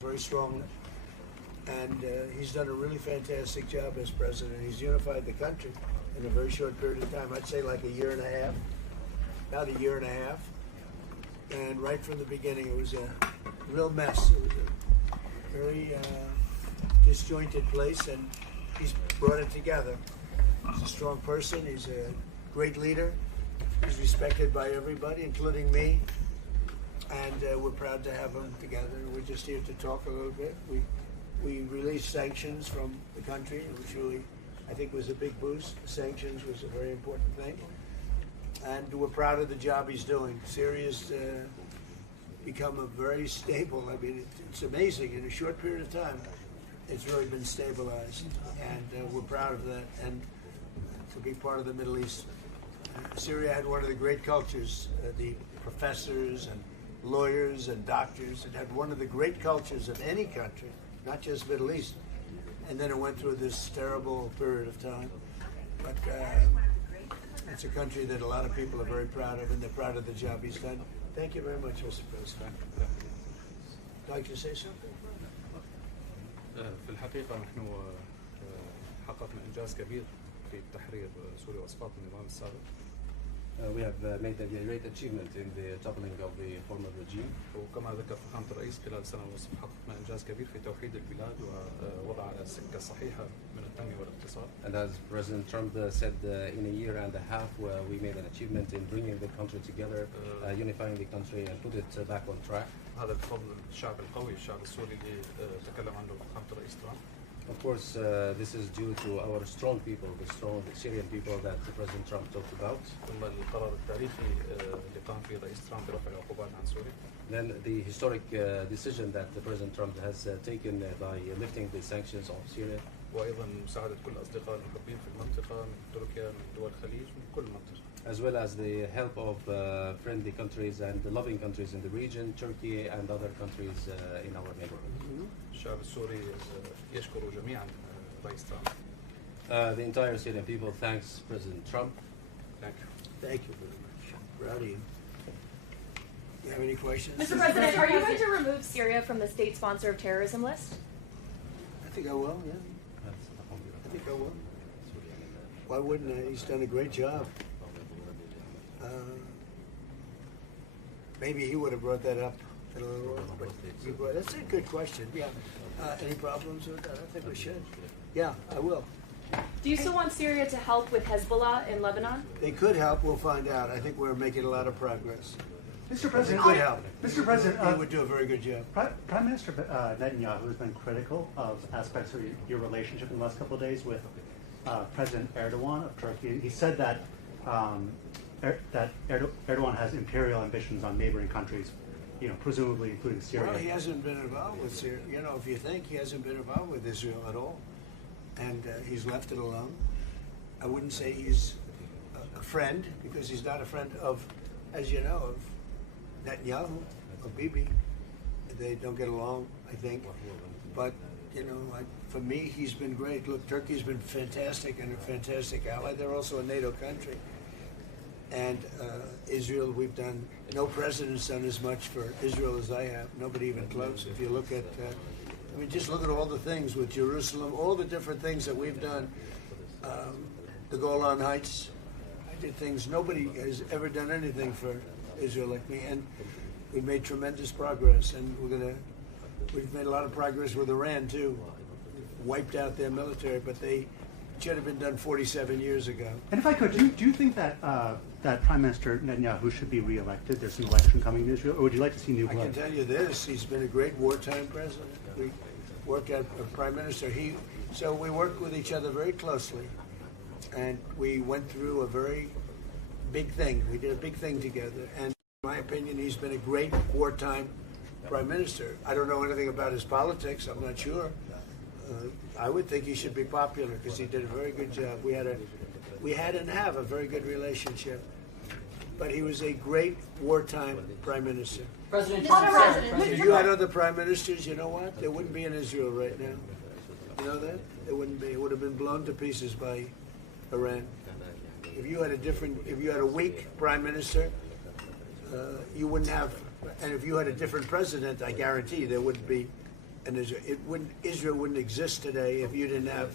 very strong, and he's done a really fantastic job as president. He's unified the country in a very short period of time. I'd say like a year and a half, about a year and a half. And right from the beginning, it was a real mess. It was a very disjointed place, and he's brought it together. He's a strong person. He's a great leader. He's respected by everybody, including me. And we're proud to have him together. We're just here to talk a little bit. We released sanctions from the country, which really, I think, was a big boost. Sanctions was a very important thing. And we're proud of the job he's doing. Syria's become a very stable, I mean, it's amazing. In a short period of time, it's really been stabilized. And we're proud of that. And to be part of the Middle East. Syria had one of the great cultures, the professors and lawyers and doctors. It had one of the great cultures of any country, not just Middle East. And then it went through this terrible period of time. But it's a country that a lot of people are very proud of, and they're proud of the job he's done. Thank you very much, Mr. President. Would you like to say something? في الحقيقة نحن حققنا إنجاز كبير في تحرير سوريا وإسقاط النظام السابق. We have made a great achievement in the toppling of the former regime. وكما ذكر فخامة الرئيس خلال سنة ونصف حققنا إنجاز كبير في توحيد البلاد ووضع السكة الصحيحة من التنمية والاقتصاد. And as President Trump said, in a year and a half, we made an achievement in bringing the country together, unifying the country, and put it back on track. هذا بفضل الشعب القوي، الشعب السوري اللي تكلم عنه فخامة الرئيس ترامب. Of course, this is due to our strong people, the strong Syrian people that President Trump talked about. ثم القرار التاريخي اللي قام فيه الرئيس ترامب برفع العقوبات عن سوريا. Then the historic decision that President Trump has taken by lifting the sanctions on Syria. وأيضا مساعدة كل الأصدقاء المحبين في المنطقة من تركيا من دول الخليج من كل المنطقة. As well as the help of friendly countries and the loving countries in the region, Turkey and other countries in our neighborhood. الشعب السوري يشكر جميعا الرئيس ترامب. The entire Syrian people thanks President Trump. Thank you. Thank you very much. Proud of you. Do you have any questions? Mr. President, are you going to remove Syria from the state sponsor of terrorism list? I think I will, yeah. I think I will. Why wouldn't I? He's done a great job. Maybe he would have brought that up a little earlier. That's a good question. Yeah. Any problems with that? I think we should. Yeah, I will. Do you still want Syria to help with Hezbollah in Lebanon? They could help. We'll find out. I think we're making a lot of progress. Mr. President, They could help. Mr. President, He would do a very good job. Prime Minister Netanyahu has been critical of aspects of your relationship in the last couple of days with President Erdogan of Turkey. He said that Erdogan has imperial ambitions on neighboring countries, presumably including Syria. Well, he hasn't been involved with Syria. If you think, he hasn't been involved with Israel at all. And he's left it alone. I wouldn't say he's a friend, because he's not a friend of, as you know, of Netanyahu, of Bibi. They don't get along, I think. But, for me, he's been great. Look, Turkey's been fantastic and a fantastic ally. They're also a NATO country. And Israel, we've done, no president's done as much for Israel as I have. Nobody even close. If you look at, just look at all the things with Jerusalem, all the different things that we've done. The Golan Heights, I did things, nobody has ever done anything for Israel like me. And we've made tremendous progress. And we've made a lot of progress with Iran too. Wiped out their military, but they should have been done 47 years ago. And if I could, do you think that that Prime Minister Netanyahu should be reelected? There's an election coming in Israel, or would you like to see new blood? I can tell you this: he's been a great wartime president. We worked as a prime minister. So we worked with each other very closely, and we went through a very big thing. We did a big thing together, and in my opinion, he's been a great wartime prime minister. I don't know anything about his politics. I'm not sure. I would think he should be popular because he did a very good job. We had and have a very good relationship. But he was a great wartime prime minister. President If you had other prime ministers, you know what? There wouldn't be in Israel right now. You know that? There wouldn't be. It would have been blown to pieces by Iran. If you had a weak prime minister, you wouldn't have. And if you had a different president, I guarantee you there wouldn't be and Israel wouldn't exist today if you didn't have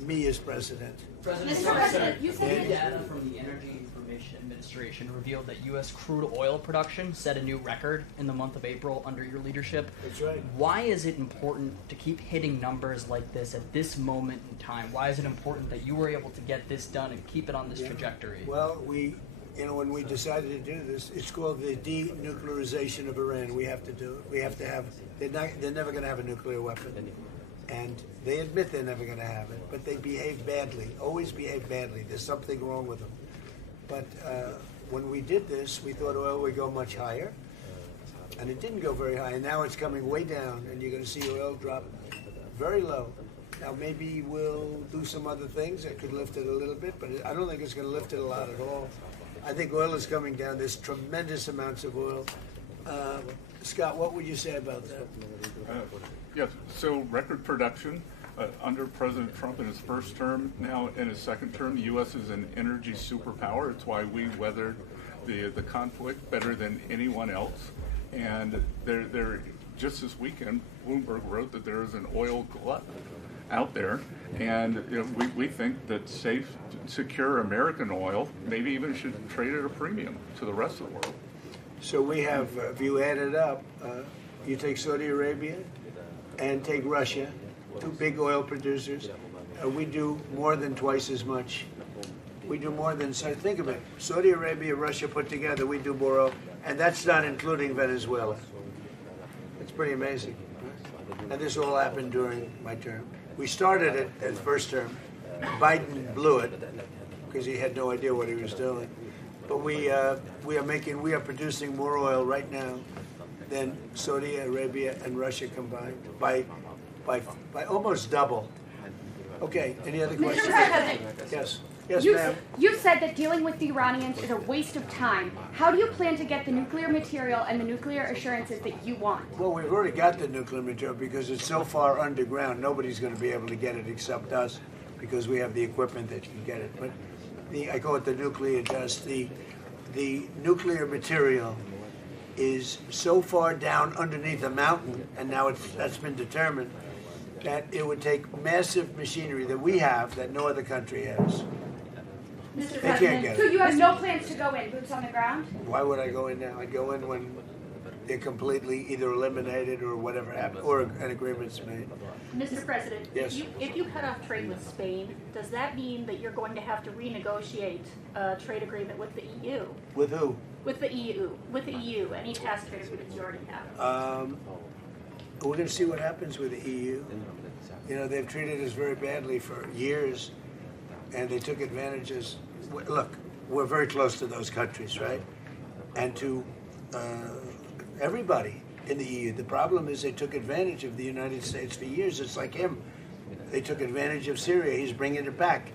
me as president. Mr. President, you said Data from the Energy Information Administration revealed that U.S. crude oil production set a new record in the month of April under your leadership. That's right. Why is it important to keep hitting numbers like this at this moment in time? Why is it important that you were able to get this done and keep it on this trajectory? Well, when we decided to do this, it's called the denuclearization of Iran. We have to do it. We have to have. They're never going to have a nuclear weapon, and they admit they're never going to have it. But they behave badly. Always behave badly. There's something wrong with them. But when we did this, we thought oil would go much higher, and it didn't go very high. And now it's coming way down, and you're going to see oil drop very low. Now maybe we'll do some other things that could lift it a little bit, but I don't think it's going to lift it a lot at all. I think oil is coming down. There's tremendous amounts of oil. Scott, what would you say about that? Yes, so record production under President Trump in his first term. Now in his second term, the U.S. is an energy superpower. It's why we weathered the conflict better than anyone else. And just this weekend, Bloomberg wrote that there is an oil glut out there, and we think that safe, secure American oil maybe even should trade at a premium to the rest of the world. So we have, if you add it up, you take Saudi Arabia and take Russia, two big oil producers, we do more than twice as much. We do more than, so think of it, Saudi Arabia, Russia put together, we do more oil, and that's not including Venezuela. It's pretty amazing. And this all happened during my term. We started it as first term. Biden blew it because he had no idea what he was doing. But we are producing more oil right now than Saudi Arabia and Russia combined by almost double. Okay, any other questions? Mr. President, Yes. Yes, ma'am. you said that dealing with the Iranians is a waste of time. How do you plan to get the nuclear material and the nuclear assurances that you want? Well, we've already got the nuclear material because it's so far underground, nobody's going to be able to get it except us because we have the equipment that can get it. But I call it the nuclear dust. The nuclear material is so far down underneath a mountain, and now that's been determined, that it would take massive machinery that we have that no other country has. Mr. They can't President, get so it. you have no plans to go in, boots on the ground? Why would I go in now? I'd go in when they're completely either eliminated or whatever happened, or an agreement's made. Mr. President, Yes. if you cut off trade with Spain, does that mean that you're going to have to renegotiate a trade agreement with the EU? With who? With the EU, any past trade agreements you already have? We're going to see what happens with the EU. You know, they've treated us very badly for years, and they took advantages. Look, we're very close to those countries, right? And to everybody in the EU. The problem is they took advantage of the United States for years. It's like him. They took advantage of Syria. He's bringing it back.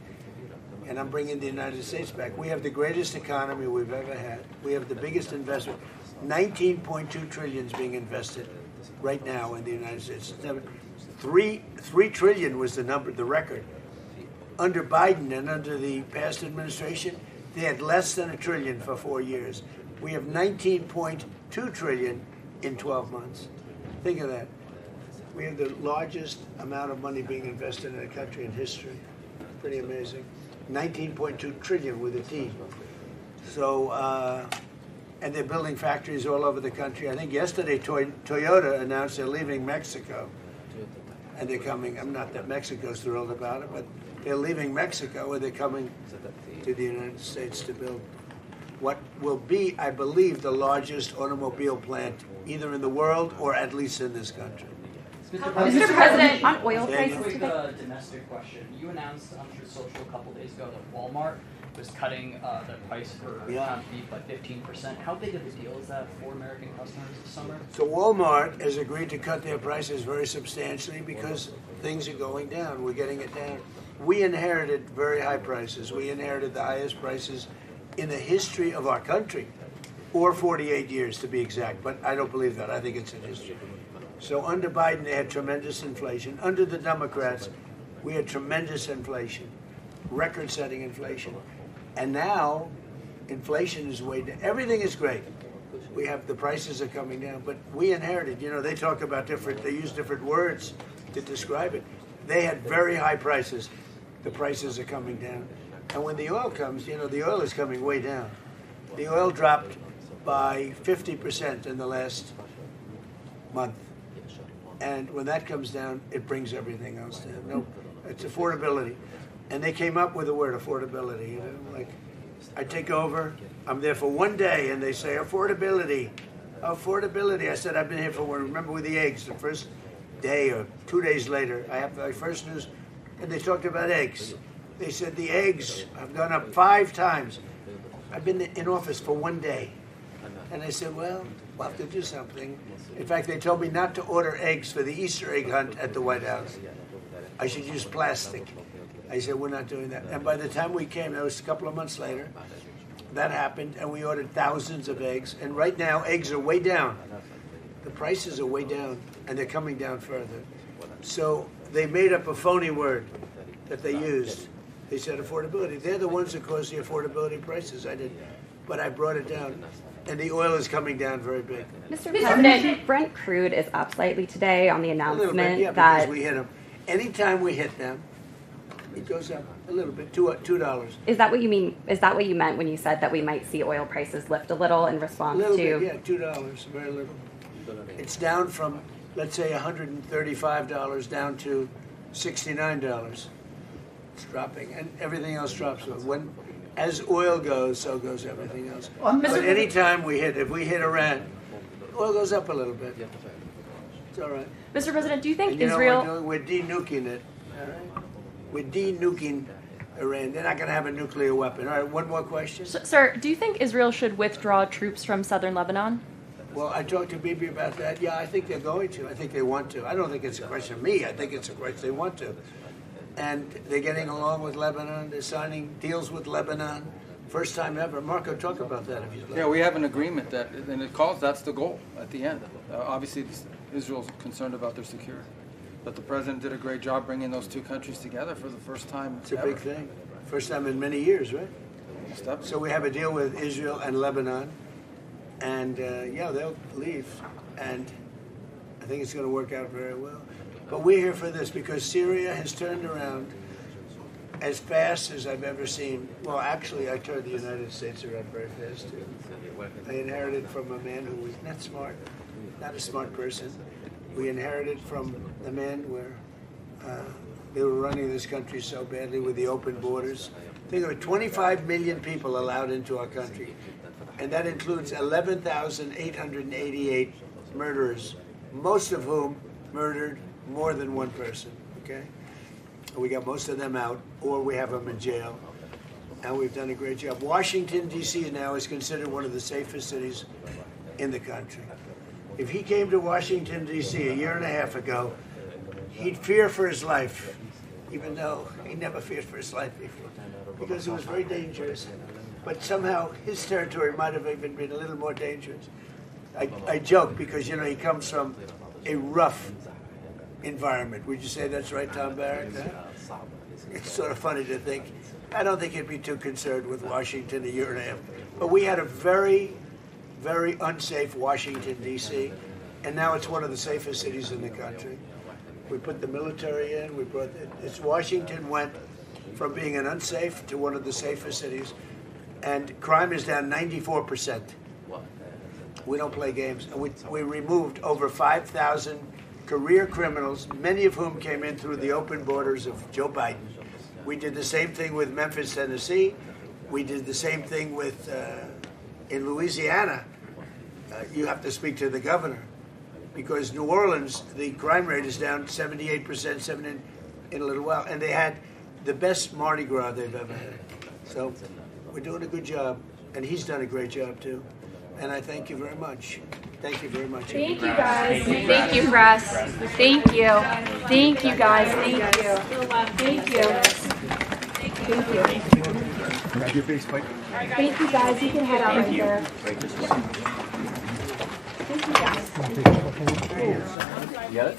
And I'm bringing the United States back. We have the greatest economy we've ever had. We have the biggest investment. 19.2 trillion is being invested right now in the United States. 3 trillion was the record. Under Biden and under the past administration, they had less than $1 trillion for 4 years. We have 19.2 trillion in 12 months. Think of that. We have the largest amount of money being invested in a country in history. Pretty amazing. 19.2 trillion with a T. So, and they're building factories all over the country. I think yesterday Toyota announced they're leaving Mexico. And they're coming, I'm not that Mexico's thrilled about it, but they're leaving Mexico and they're coming to the United States to build what will be, I believe, the largest automobile plant either in the world or at least in this country. Mr. President, on oil prices Quick today. domestic question. You announced on Truth Social a couple days ago that Walmart was cutting the price for ground beef by 15%. How big of a deal is that for American customers this summer? So Walmart has agreed to cut their prices very substantially because things are going down. We're getting it down. We inherited very high prices. We inherited the highest prices in the history of our country, or 48 years to be exact, but I don't believe that. I think it's in history. So under Biden, they had tremendous inflation. Under the Democrats, we had tremendous inflation, record-setting inflation. And now, inflation is way down. Everything is great. we have the prices are coming down, but we inherited. You know, they talk about different. They use different words to describe it. They had very high prices. The prices are coming down, and when the oil comes, you know, the oil is coming way down. The oil dropped by 50% in the last month, and when that comes down, it brings everything else down. No, it's affordability, and they came up with the word affordability. You know, like I take over, I'm there for one day, and they say affordability, affordability. I said I've been here for one. Remember with the eggs, the first day or 2 days later, I have my first news, and they talked about eggs. They said the eggs have gone up 5 times. I've been in office for one day, and I said, well, we'll have to do something. In fact, they told me not to order eggs for the Easter egg hunt at the White House. I should use plastic. I said, we're not doing that. And by the time we came, that was a couple of months later, that happened, and we ordered thousands of eggs. And right now, eggs are way down. The prices are way down, and they're coming down further. So they made up a phony word that they used. They said affordability. They're the ones that caused the affordability prices. I did, but I brought it down. And the oil is coming down very big. Mr. President, Brent crude is up slightly today on the A little announcement bit, yeah, that because we hit them. Anytime we hit them, it goes up a little bit, $2. is that what you mean? Is that what you meant when you said that we might see oil prices lift a little in A response little to? bit, yeah, $2, very little. It's down from, let's say, $135 down to $69. It's dropping, and everything else drops. When, as oil goes, so goes everything else. But anytime we hit, if we hit Iran, oil goes up a little bit. It's all right. Mr. President, do you think And you know Israel? what we're doing? We're de-nuking it. All right? We're de-nuking Iran. They're not going to have a nuclear weapon. All right, one more question. Sir, do you think Israel should withdraw troops from southern Lebanon? Well, I talked to Bibi about that. Yeah, I think they're going to. I think they want to. I don't think it's a question of me. I think it's a question they want to. And they're getting along with Lebanon. They're signing deals with Lebanon. First time ever. Marco, talk about that if you'd like. Yeah, we have an agreement that, and it calls, that's the goal at the end. Obviously, Israel's concerned about their security. But the president did a great job bringing those two countries together for the first time It's a ever. big thing. First time in many years, right? So we have a deal with Israel and Lebanon. And, yeah, they'll leave. And I think it's going to work out very well. But we're here for this because Syria has turned around as fast as I've ever seen. Well, actually, I turned the United States around very fast, too. I inherited from a man who was not smart, not a smart person. We inherited from the man where they were running this country so badly with the open borders. Think of it, 25 million people allowed into our country. And that includes 11,888 murderers, most of whom murdered more than one person, okay? We got most of them out, or we have them in jail, and we've done a great job. Washington, D.C. now is considered one of the safest cities in the country. If he came to Washington, D.C. a year and a half ago, he'd fear for his life, even though he never feared for his life before, because it was very dangerous. But somehow his territory might have even been a little more dangerous. I joke because, you know, he comes from a rough environment. Would you say that's right, Tom Barrett? Huh? It's sort of funny to think. I don't think he'd be too concerned with Washington a year and a half. But we had a very, very unsafe Washington, D.C., and now it's one of the safest cities in the country. We put the military in. We brought it's Washington went from being an unsafe to one of the safest cities, and crime is down 94%. We don't play games. And we removed over 5,000 career criminals, many of whom came in through the open borders of Joe Biden. We did the same thing with Memphis, Tennessee. We did the same thing with in Louisiana. You have to speak to the governor, because New Orleans, the crime rate is down 78%, in a little while, and they had the best Mardi Gras they've ever had. So we're doing a good job, and he's done a great job too. And I thank you very much. Thank you very much. Thank you, guys. Thank you, press. Thank you. Thank you, guys. Thank you. Thank you. Thank you. Grab your face, Mike. Thank you, guys. You can head out right there. Thank you, guys. You got it?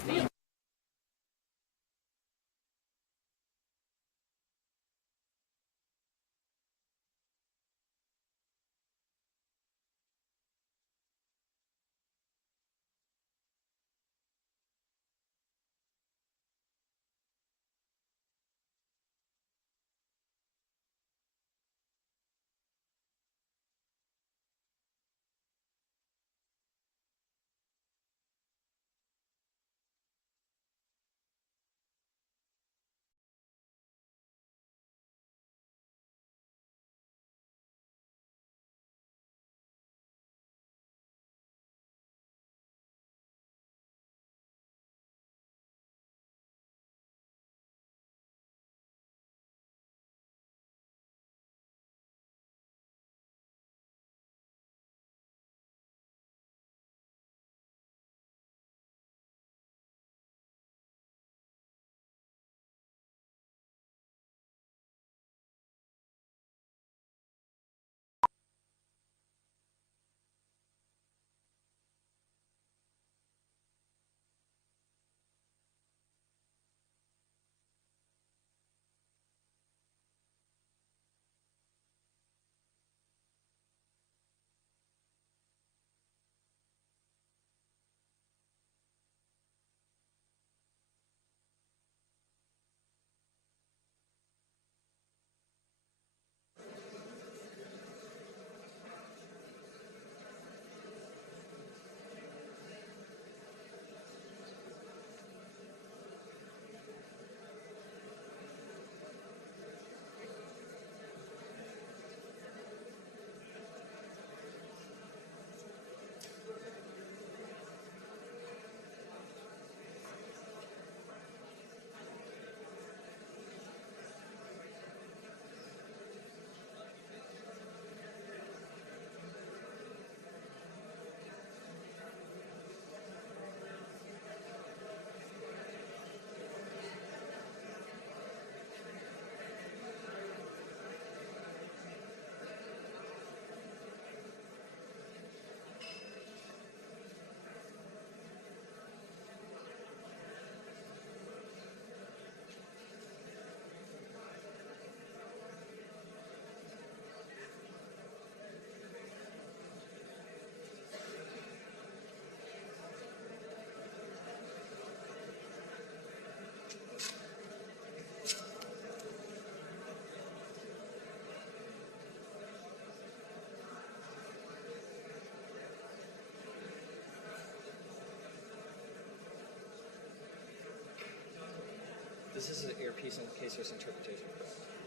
This is an earpiece in case there's interpretation.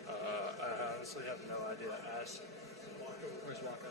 I honestly have no idea. Ask. Where's Walker?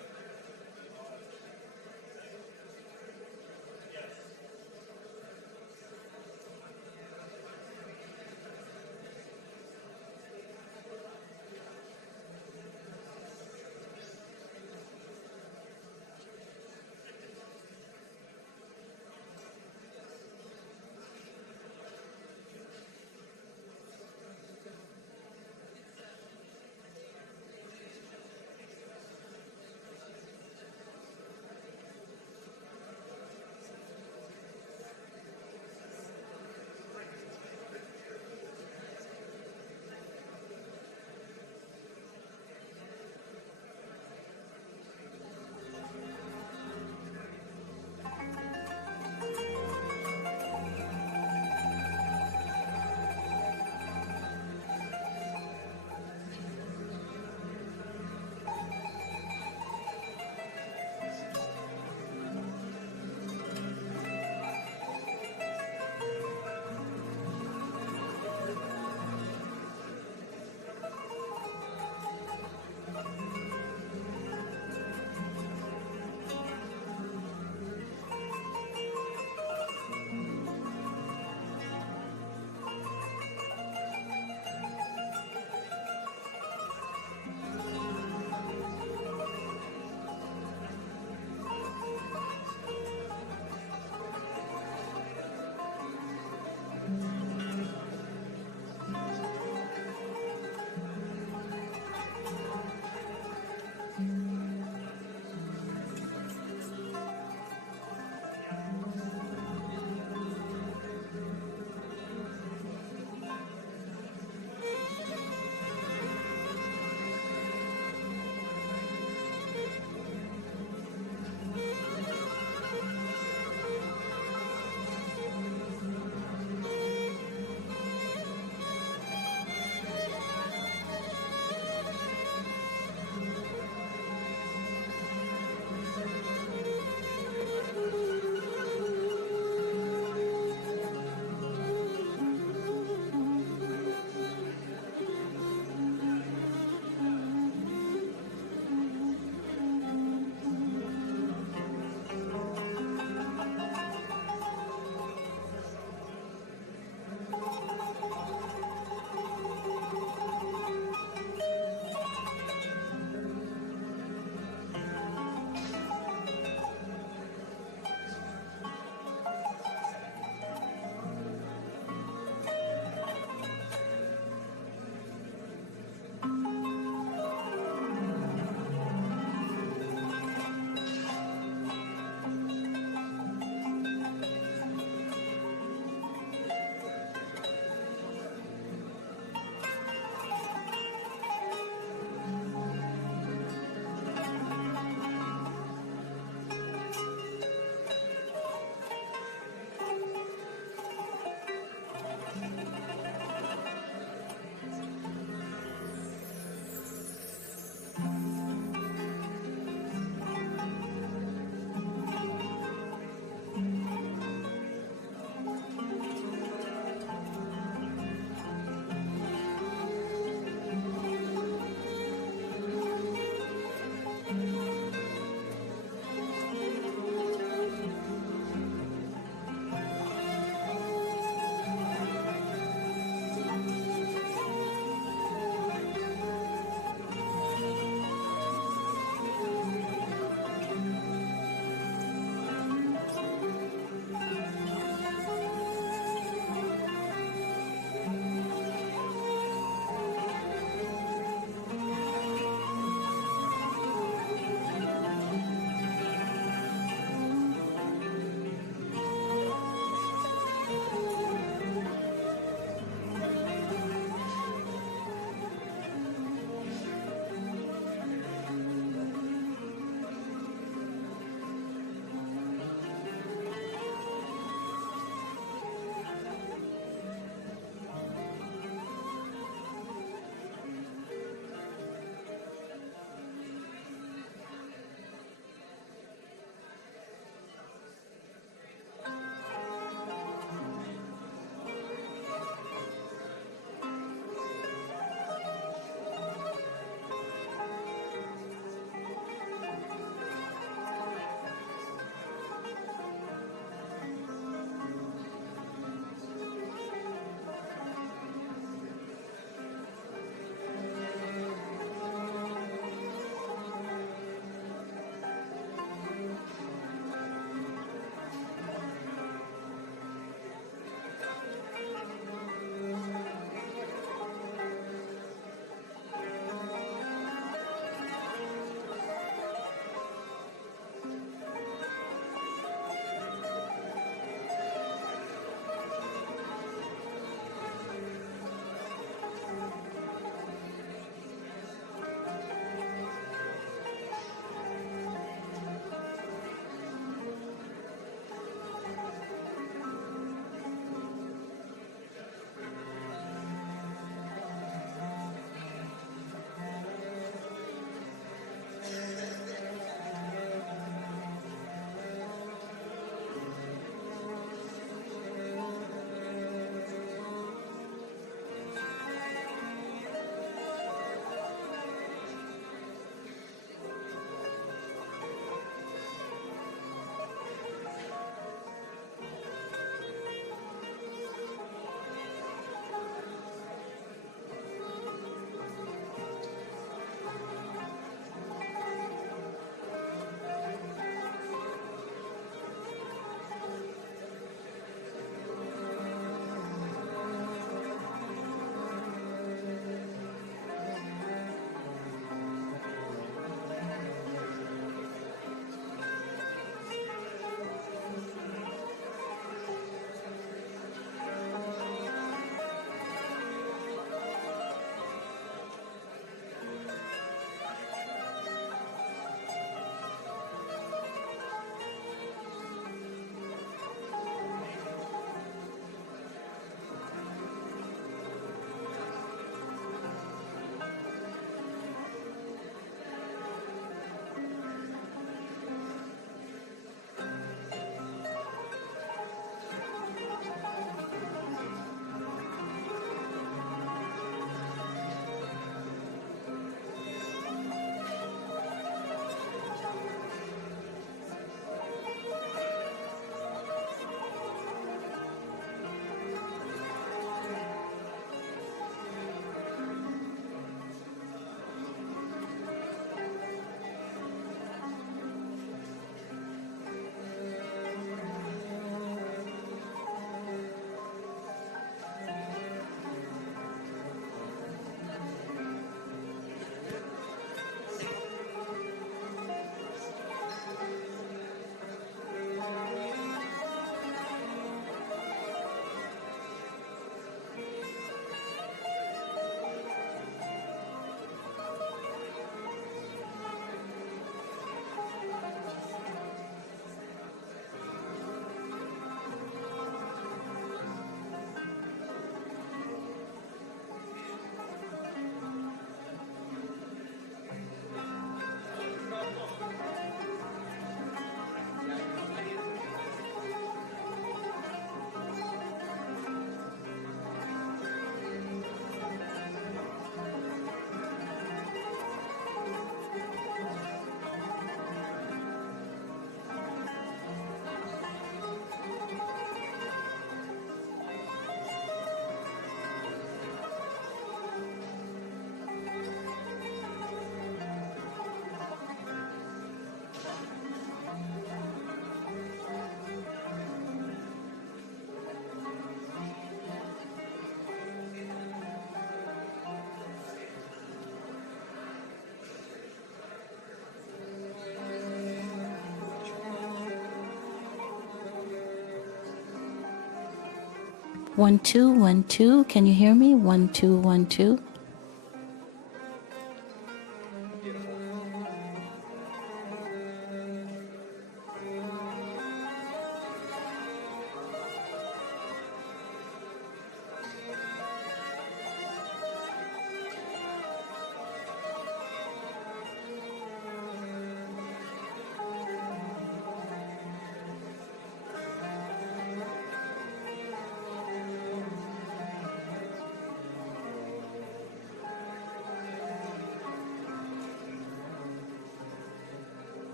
1 2 1 2. Can you hear me? 1 2 1 2.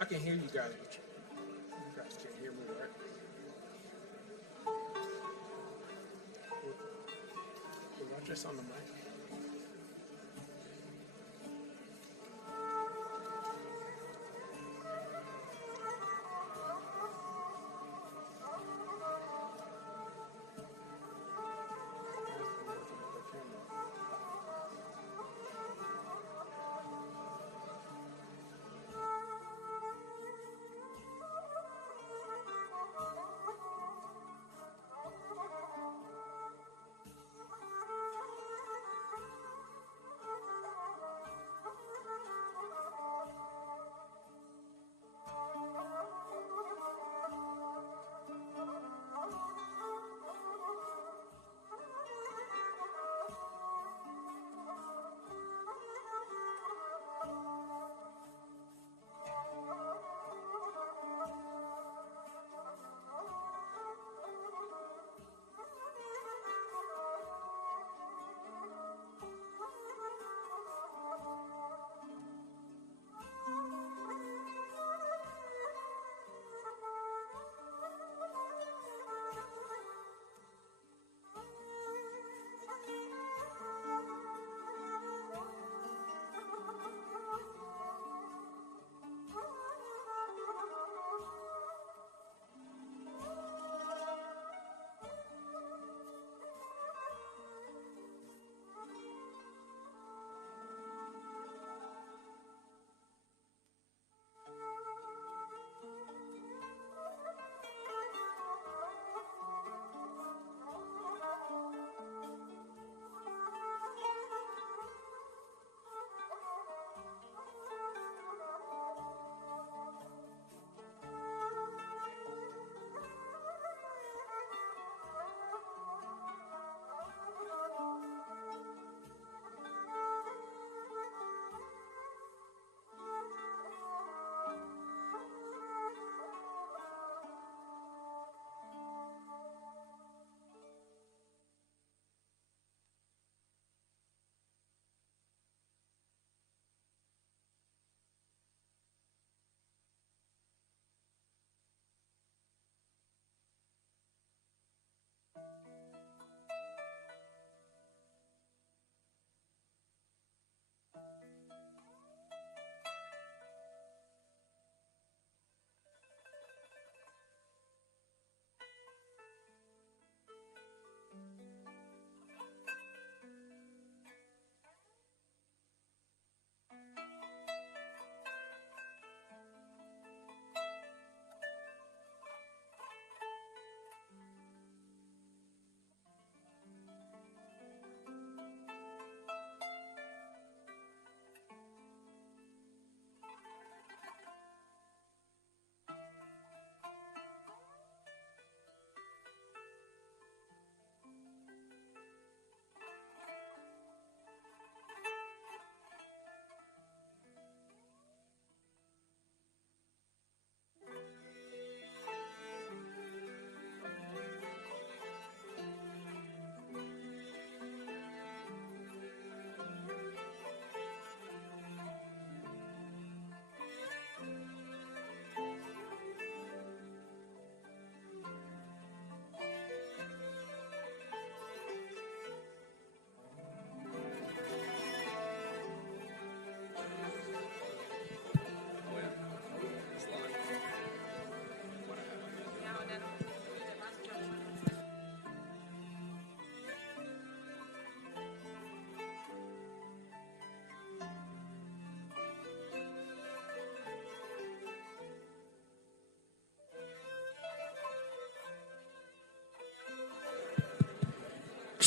I can hear you guys, but you guys can't hear me, right? Was I just on the mic?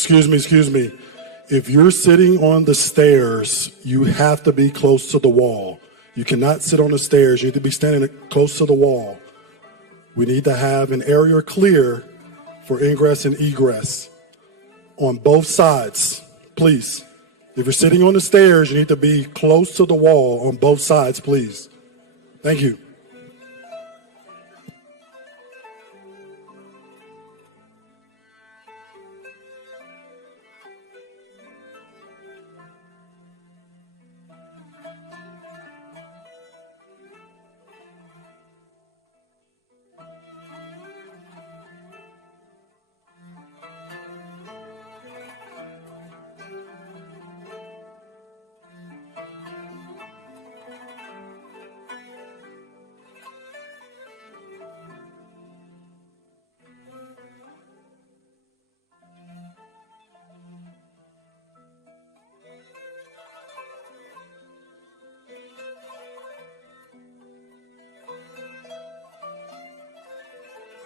excuse me. If you're sitting on the stairs, you have to be close to the wall. You cannot sit on the stairs. You need to be standing close to the wall. We need to have an area clear for ingress and egress on both sides, please. If you're sitting on the stairs, you need to be close to the wall on both sides, please. Thank you.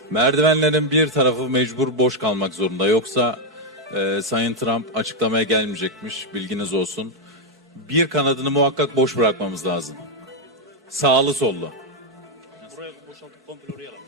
Merdivenlerin bir tarafı mecbur boş kalmak zorunda. Yoksa Sayın Trump açıklamaya gelmeyecekmiş. Bilginiz olsun. Bir kanadını muhakkak boş bırakmamız lazım. Sağlı sollu. Buraya boşaltıp komple oraya alalım.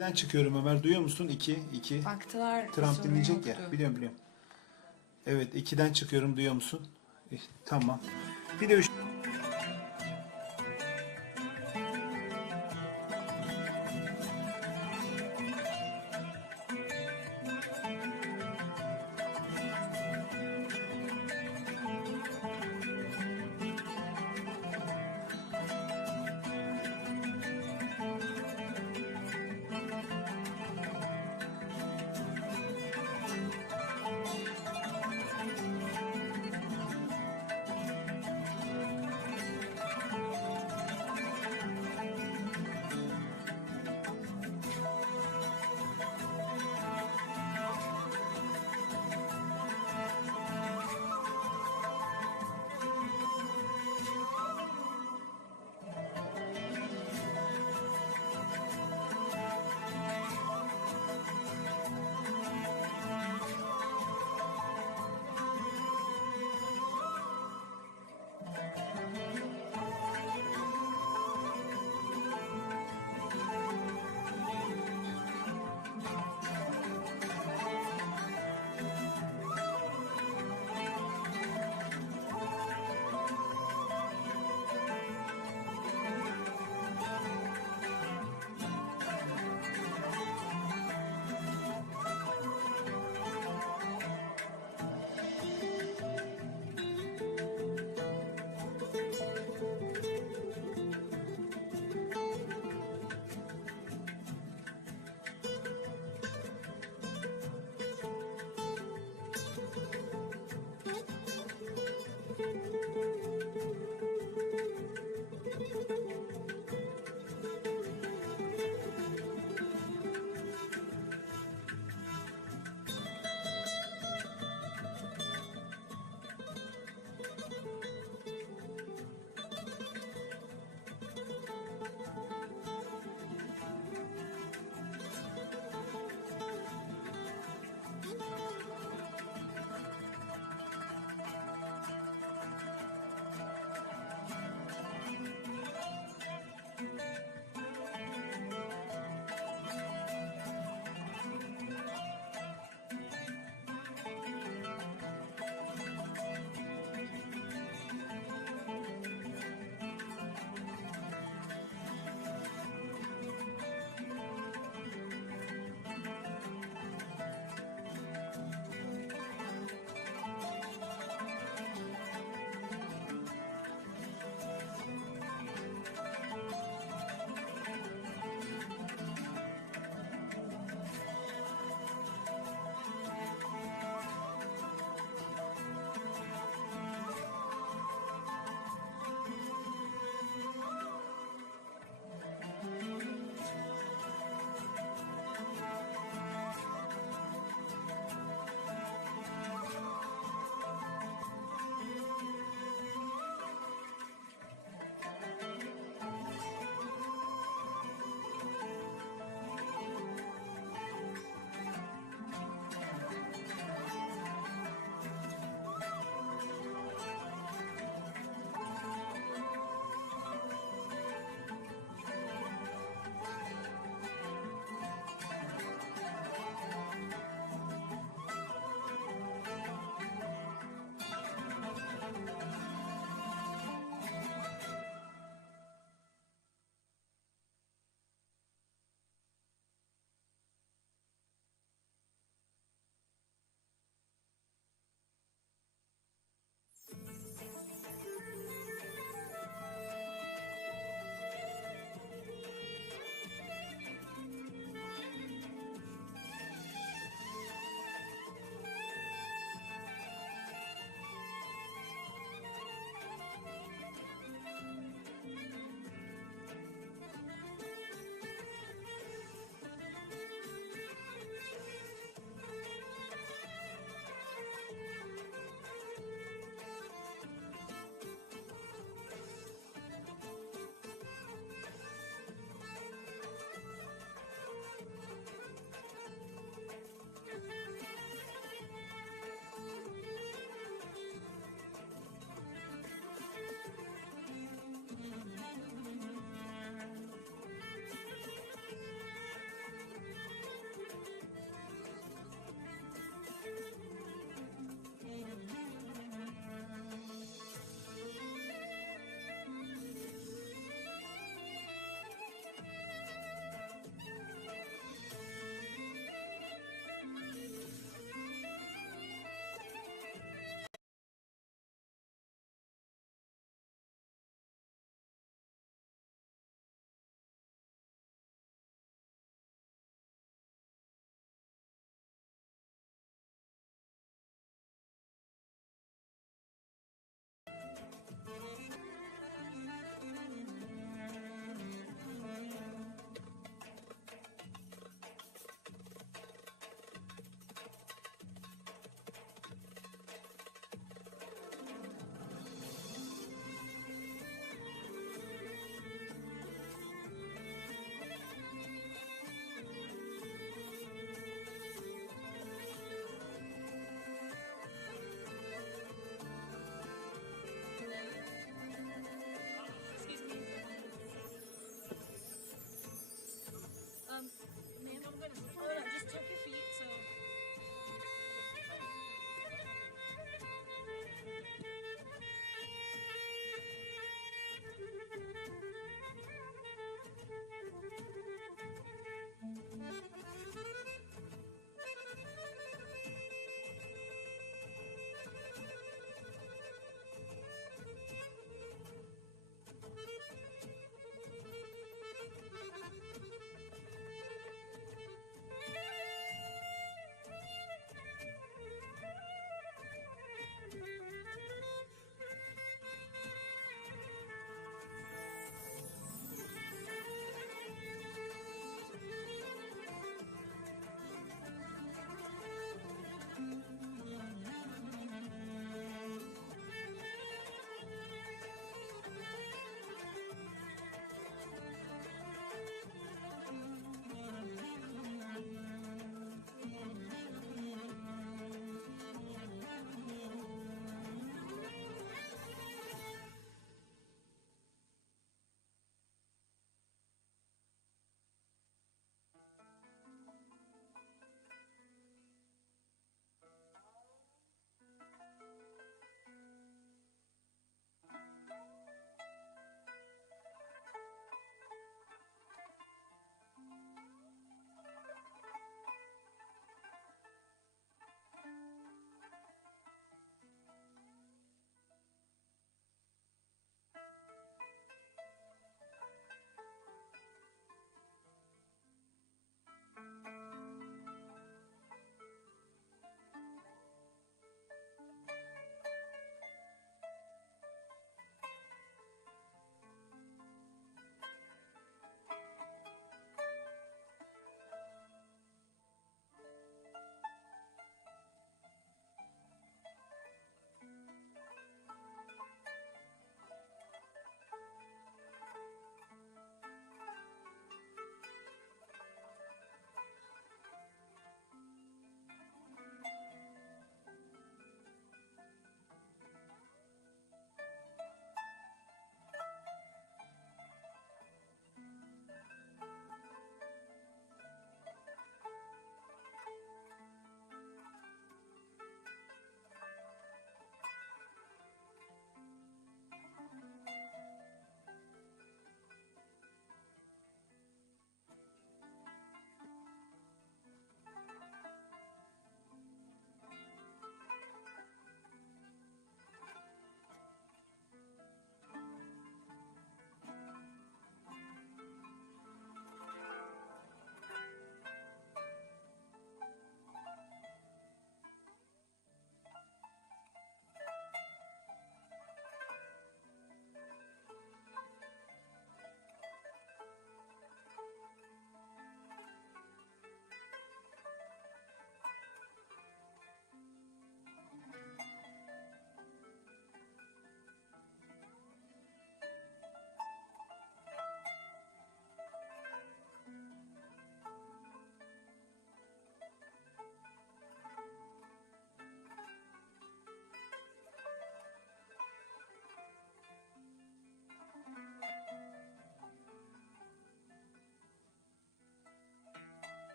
Ben çıkıyorum Ömer. Duyuyor musun? 2. Baktılar. Trump sorun dinleyecek yoktu. ya. Biliyorum. Evet 2'den çıkıyorum. Duyuyor musun? Tamam. Bir de 3.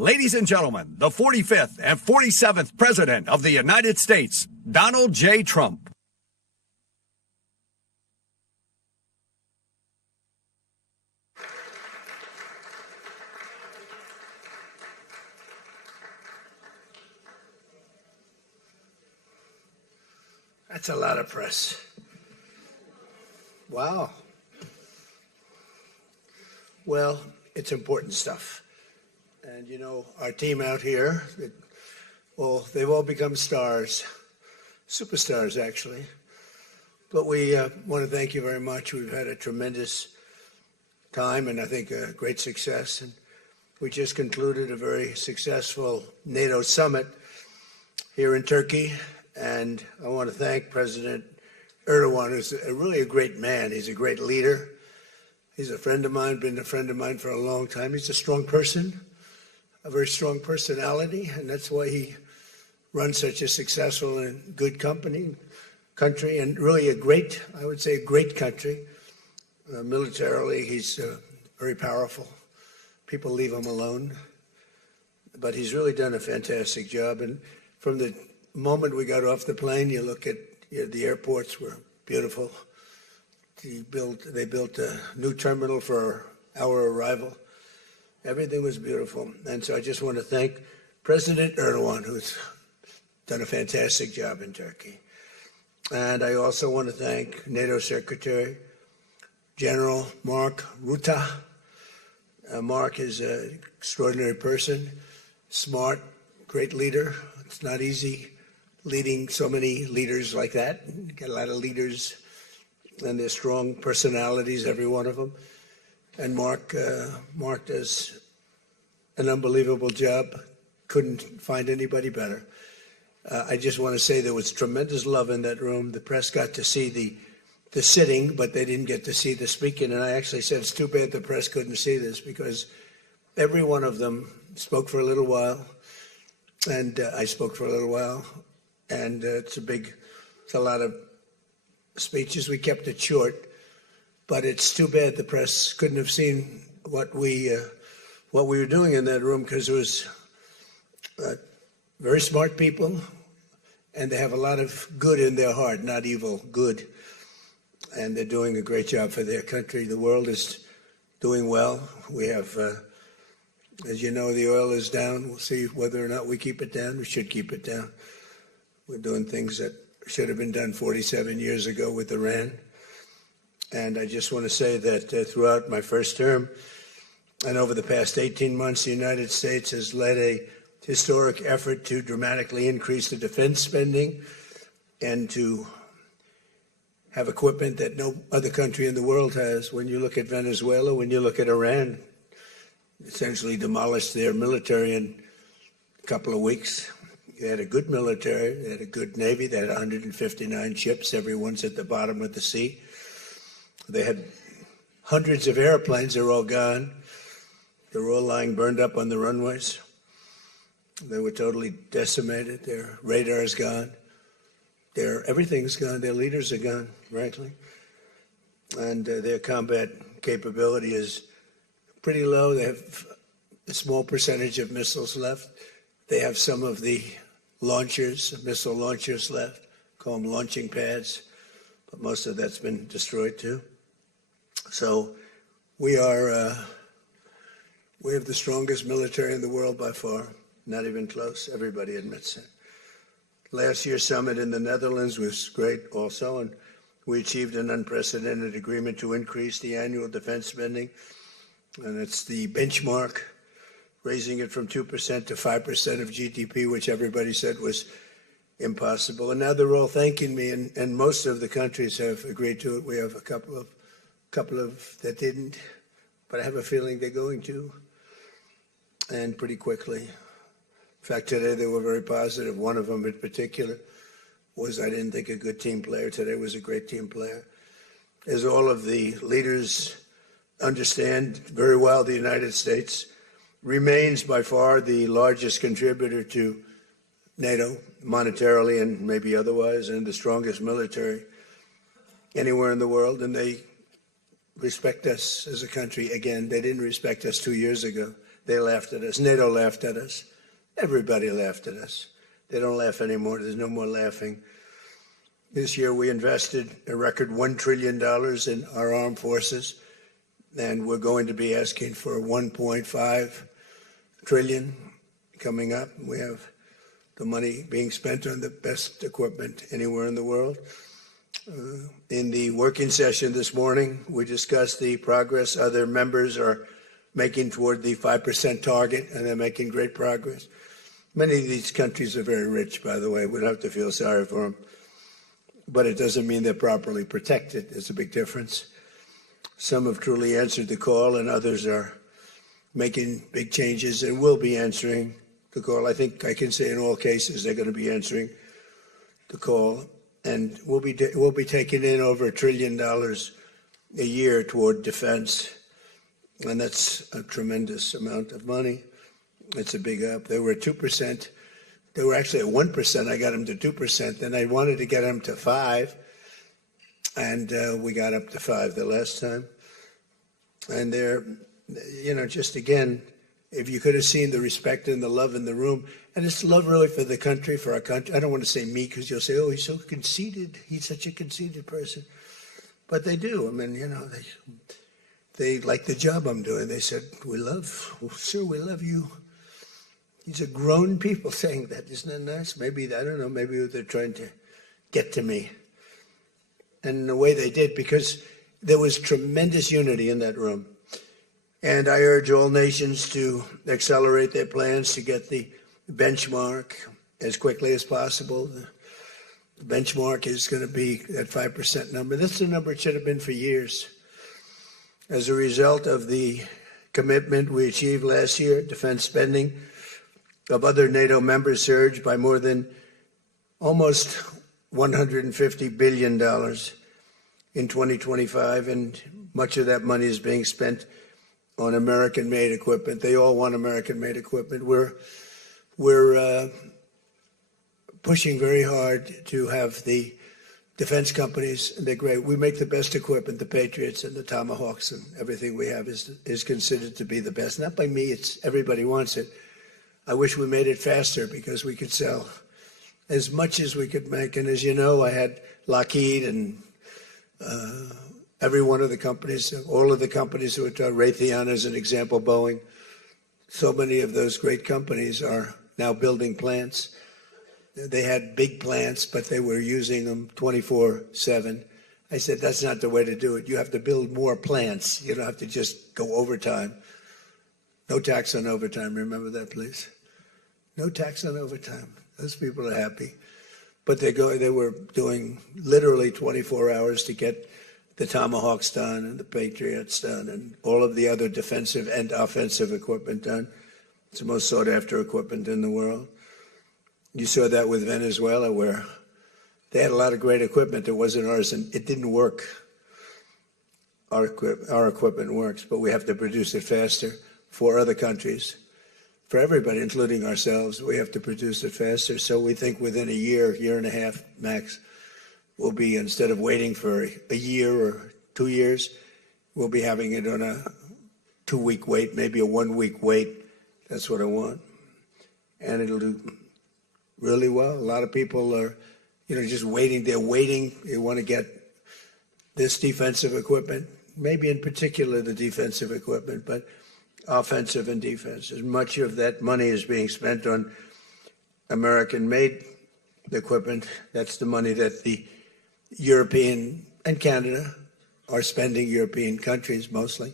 Ladies and gentlemen, the 45th and 47th President of the United States, Donald J. Trump. That's a lot of press. Wow. Well, it's important stuff. And you know, our team out here, they've all become stars, superstars actually. But we want to thank you very much. We've had a tremendous time and I think a great success. And we just concluded a very successful NATO summit here in Turkey. And I want to thank President Erdogan, who's really a great man. He's a great leader. He's a friend of mine, been a friend of mine for a long time. He's a strong person, a very strong personality, and that's why he runs such a successful and good country, and really I would say a great country. Militarily, he's very powerful. People leave him alone. But he's really done a fantastic job. And from the moment we got off the plane, you look at the airports were beautiful. They built a new terminal for our arrival. Everything was beautiful. And so I just want to thank President Erdogan, who's done a fantastic job in Turkey. And I also want to thank NATO Secretary General Mark Rutte. Mark is an extraordinary person, smart, great leader. It's not easy leading so many leaders like that. You get a lot of leaders, and they're strong personalities, every one of them. And Mark does an unbelievable job. Couldn't find anybody better. I just want to say there was tremendous love in that room. The press got to see the sitting, but they didn't get to see the speaking. And I actually said, it's too bad the press couldn't see this, because every one of them spoke for a little while, and I spoke for a little while. And it's a lot of speeches. We kept it short, but it's too bad the press couldn't have seen what we were doing in that room, because it was very smart people, and they have a lot of good in their heart, not evil, good. And they're doing a great job for their country. The world is doing well. We have, as you know, the oil is down. We'll see whether or not we keep it down. We should keep it down. We're doing things that should have been done 47 years ago with Iran. And I just want to say that throughout my first term and over the past 18 months, the United States has led a historic effort to dramatically increase the defense spending and to have equipment that no other country in the world has. When you look at Venezuela, when you look at Iran, essentially demolished their military in a couple of weeks. They had a good military, they had a good navy, they had 159 ships, everyone's at the bottom of the sea. They had hundreds of airplanes, they're all gone. They're all lying burned up on the runways. They were totally decimated, their radar's gone. Everything's gone, their leaders are gone, frankly. And their combat capability is pretty low. They have a small percentage of missiles left. They have some of the missile launchers left, call them launching pads, but most of that's been destroyed too. So we have the strongest military in the world by far, not even close, everybody admits it. Last year's summit in the Netherlands was great also, and we achieved an unprecedented agreement to increase the annual defense spending, and it's the benchmark, raising it from 2% to 5% of GDP, which everybody said was impossible. And now they're all thanking me, and most of the countries have agreed to it. We have a couple of that didn't, but I have a feeling they're going to, and pretty quickly. In fact, today they were very positive. One of them in particular was, I didn't think, a good team player. Today was a great team player. As all of the leaders understand very well, the United States remains by far the largest contributor to NATO, monetarily and maybe otherwise, and the strongest military anywhere in the world. And they respect us as a country. Again, they didn't respect us 2 years ago. They laughed at us. NATO laughed at us. Everybody laughed at us. They don't laugh anymore. There's no more laughing. This year we invested a record $1 trillion in our armed forces, and we're going to be asking for $1.5 trillion coming up. We have the money being spent on the best equipment anywhere in the world. In the working session this morning, we discussed the progress other members are making toward the 5% target, and they're making great progress. Many of these countries are very rich, by the way. We don't have to feel sorry for them. But it doesn't mean they're properly protected. There's a big difference. Some have truly answered the call, and others are making big changes and will be answering the call. I think I can say in all cases they're going to be answering the call. And we'll be taking in over $1 trillion a year toward defense. And that's a tremendous amount of money. It's a big up. They were at 2%. They were actually at 1%. I got them to 2%. Then I wanted to get them to 5%. And we got up to 5% the last time. And they're, just again, if you could have seen the respect and the love in the room, and it's love really for the country, for our country. I don't want to say me because you'll say, oh, he's so conceited. He's such a conceited person. But they do. I mean, they like the job I'm doing. They said, sir, we love you. These are grown people saying that. Isn't that nice? Maybe, I don't know, maybe they're trying to get to me. And in the way they did, because there was tremendous unity in that room. And I urge all nations to accelerate their plans to get the benchmark as quickly as possible. The benchmark is going to be that 5% number. That's the number it should have been for years. As a result of the commitment we achieved last year, defense spending of other NATO members surged by more than almost $150 billion in 2025, and much of that money is being spent on American-made equipment. They all want American-made equipment. We're pushing very hard to have the defense companies, and they're great. We make the best equipment, the Patriots and the Tomahawks, and everything we have is considered to be the best. Not by me, it's everybody wants it. I wish we made it faster because we could sell as much as we could make. And as you know, I had Lockheed and every one of the companies, all of the companies, Raytheon as an example, Boeing. So many of those great companies are now building plants. They had big plants, but they were using them 24/7. I said, that's not the way to do it. You have to build more plants. You don't have to just go overtime. No tax on overtime. Remember that, please. No tax on overtime. Those people are happy. But they were doing literally 24 hours to get the Tomahawks done and the Patriots done and all of the other defensive and offensive equipment done. It's the most sought after equipment in the world. You saw that with Venezuela, where they had a lot of great equipment that wasn't ours, and it didn't work. Our equipment works, but we have to produce it faster for other countries. For everybody, including ourselves, we have to produce it faster. So we think within a year and a half max, we'll be, instead of waiting for a year or 2 years, we'll be having it on a 2-week wait, maybe a 1-week wait. That's what I want. And it'll do really well. A lot of people are, just waiting. They're waiting. They want to get this defensive equipment, maybe in particular the defensive equipment, but offensive and defense. As much of that money is being spent on American-made equipment. That's the money that the European and Canada are spending, European countries mostly,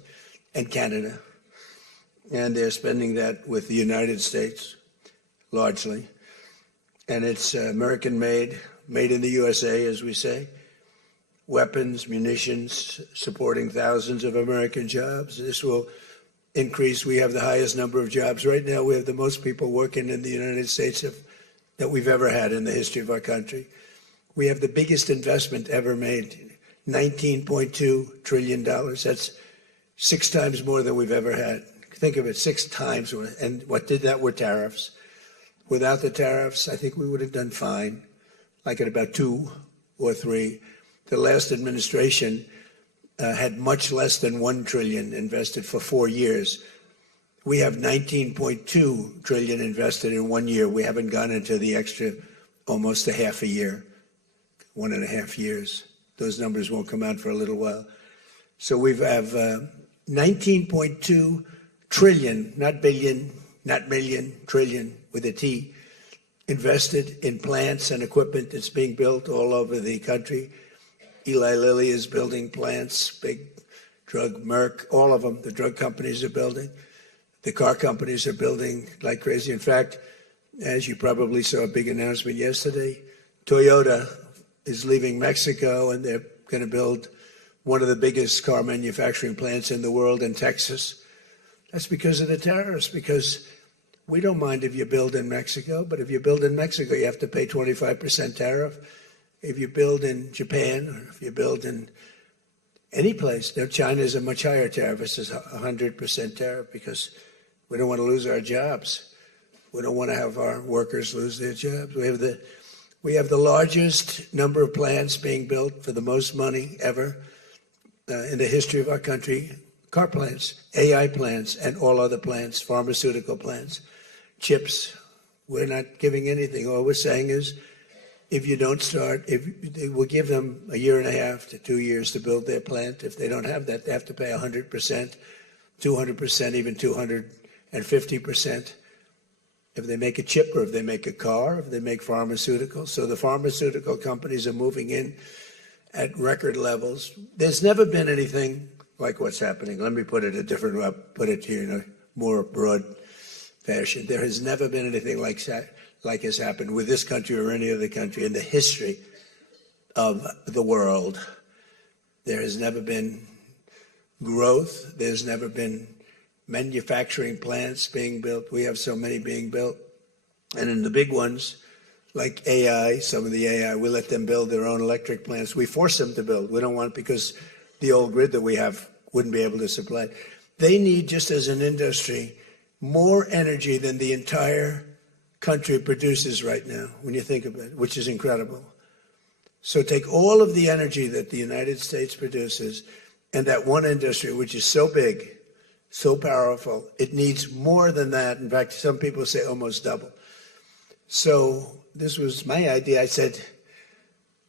and Canada. And they're spending that with the United States, largely. And it's American-made, made in the USA, as we say. Weapons, munitions, supporting thousands of American jobs. This will increase. We have the highest number of jobs. Right now, we have the most people working in the United States that we've ever had in the history of our country. We have the biggest investment ever made, $19.2 trillion. That's 6 times more than we've ever had. Think of it, 6 times. And what did that were tariffs. Without the tariffs, I think we would have done fine, like at about 2 or 3. The last administration had much less than $1 trillion invested for 4 years. We have 19.2 trillion invested in 1 year. We haven't gone into the extra almost a half a year, 1.5 years. Those numbers won't come out for a little while. So we have 19.2 trillion, not billion, not million, trillion with a T, invested in plants and equipment that's being built all over the country. Eli Lilly is building plants, big drug, Merck, all of them, the drug companies are building. The car companies are building like crazy. In fact, as you probably saw a big announcement yesterday, Toyota is leaving Mexico and they're going to build one of the biggest car manufacturing plants in the world in Texas. That's because of the tariffs, because we don't mind if you build in Mexico, but if you build in Mexico, you have to pay 25% tariff. If you build in Japan, or if you build in any place, now China is a much higher tariff. It's 100% tariff because we don't want to lose our jobs. We don't want to have our workers lose their jobs. We have the largest number of plants being built for the most money ever in the history of our country. Car plants, AI plants, and all other plants, pharmaceutical plants, chips. We're not giving anything. All we're saying is, if you don't start, we'll give them 1.5 to 2 years to build their plant. If they don't have that, they have to pay 100%, 200%, even 250%. If they make a chip or if they make a car, if they make pharmaceuticals. So the pharmaceutical companies are moving in at record levels. There's never been anything like what's happening. Let me put it a different way, put it to you in a more broad fashion. There has never been anything like has happened with this country or any other country in the history of the world. There has never been growth. There's never been manufacturing plants being built. We have so many being built. And in the big ones, like AI, some of the AI, we let them build their own electric plants. We force them to build. We don't want it because the old grid that we have wouldn't be able to supply. They need, just as an industry, more energy than the entire country produces right now, when you think about it, which is incredible. So take all of the energy that the United States produces and that one industry, which is so big, so powerful, it needs more than that. In fact, some people say almost double. So this was my idea. I said,